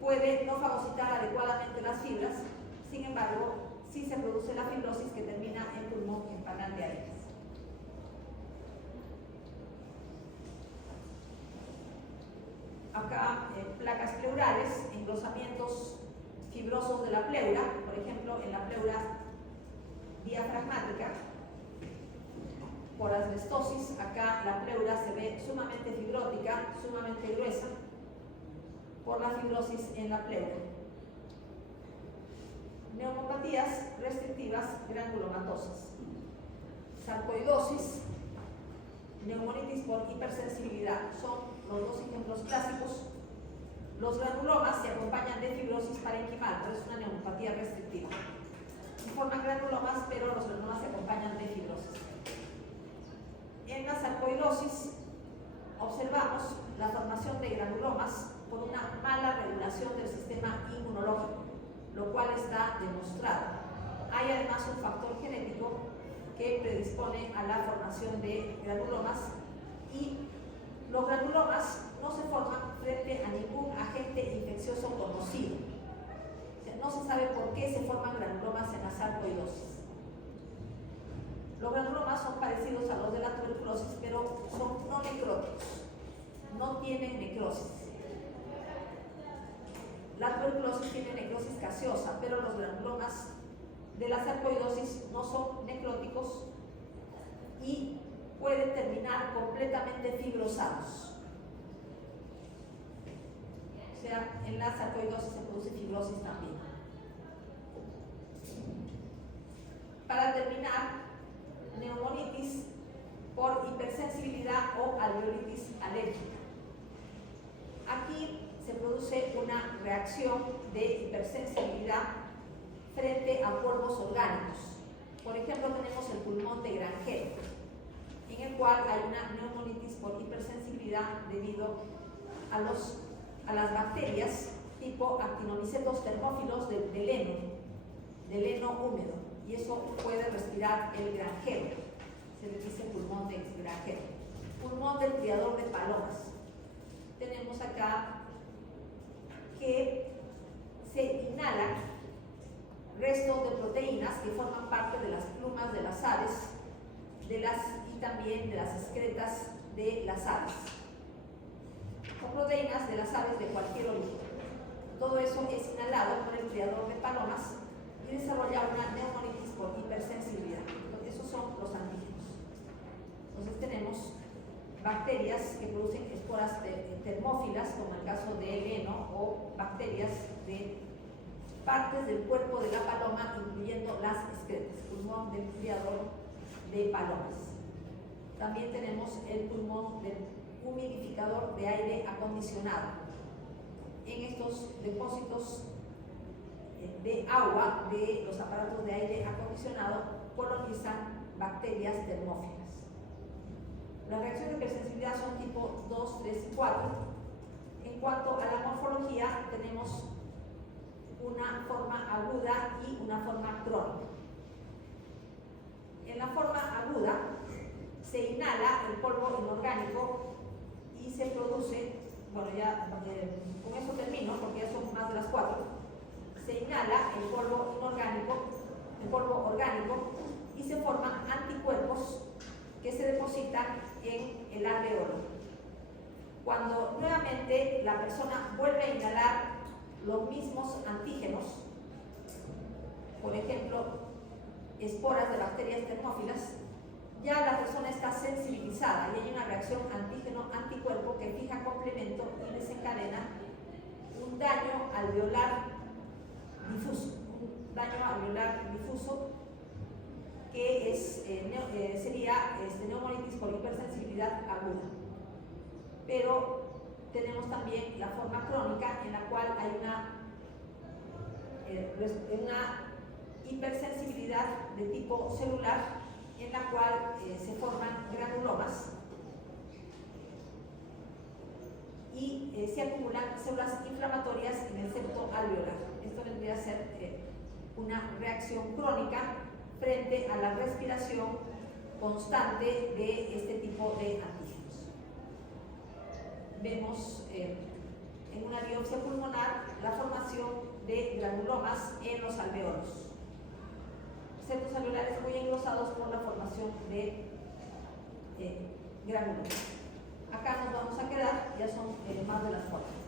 puede no fagocitar adecuadamente las fibras, sin embargo, sí se produce la fibrosis que termina en pulmón en panal de aires. Acá placas pleurales, engrosamientos fibrosos de la pleura, por ejemplo, en la pleura diafragmática, por asbestosis. Acá la pleura se ve sumamente fibrótica, sumamente gruesa, por la fibrosis en la pleura. Neumopatías restrictivas granulomatosas, sarcoidosis, neumonitis por hipersensibilidad son los dos ejemplos clásicos. Los granulomas se acompañan de fibrosis parenquimal, pero es una neumopatía restrictiva. Se forman granulomas, pero los granulomas se acompañan de fibrosis. En la sarcoidosis observamos la formación de granulomas por una mala regulación del sistema inmunológico, lo cual está demostrado. Hay además un factor genético que predispone a la formación de granulomas, y los granulomas no se forman frente a ningún agente infeccioso conocido. O sea, no se sabe por qué se forman granulomas en la sarcoidosis. Los granulomas son parecidos a los de la tuberculosis, pero son no necróticos, no tienen necrosis. La tuberculosis tiene necrosis gaseosa, pero los granulomas de la sarcoidosis no son necróticos y pueden terminar completamente fibrosados. O sea, en la sarcoidosis se produce fibrosis también. Para terminar, neumonitis por hipersensibilidad o alveolitis alérgica. Aquí se produce una reacción de hipersensibilidad frente a polvos orgánicos. Por ejemplo, tenemos el pulmón de granjero, en el cual hay una neumonitis por hipersensibilidad debido a las bacterias tipo actinomicetos termófilos del heno húmedo, y eso puede respirar el granjero. Se le dice pulmón de granjero. Pulmón del criador de palomas. Tenemos acá que se inhalan restos de proteínas que forman parte de las plumas de las aves y también de las excretas de las aves, o proteínas de las aves de cualquier origen. Todo eso es inhalado por el criador de palomas y desarrolla una neumonitis por hipersensibilidad. Esos son los antígenos. Entonces tenemos bacterias que producen esporas termófilas, como el caso del heno, o bacterias de partes del cuerpo de la paloma, incluyendo las excretas, pulmón del criador de palomas. También tenemos el pulmón del humidificador de aire acondicionado. En estos depósitos de agua de los aparatos de aire acondicionado colonizan bacterias termófilas. Las reacciones de hipersensibilidad son tipo 2, 3 y 4. En cuanto a la morfología, tenemos una forma aguda y una forma crónica. En la forma aguda se inhala el polvo inorgánico y se produce, bueno, ya con eso termino porque ya son más de las 4. Se inhala el polvo inorgánico, el polvo orgánico, y se forman anticuerpos que se depositan en el alveolo. Cuando nuevamente la persona vuelve a inhalar los mismos antígenos, por ejemplo, esporas de bacterias termófilas, ya la persona está sensibilizada ionizada y hay una reacción antígeno-anticuerpo que fija complemento y desencadena un daño alveolar difuso, que es, sería neumonitis por hipersensibilidad aguda. Pero tenemos también la forma crónica en la cual hay una hipersensibilidad de tipo celular en la cual se forman granulomas y se acumulan células inflamatorias en el septo alveolar. Esto vendría a ser una reacción crónica frente a la respiración constante de este tipo de antígenos. Vemos en una biopsia pulmonar la formación de granulomas en los alveolos. Septos alveolares muy engrosados por la formación de granulomas. Acá nos vamos a quedar, ya son más de las 4.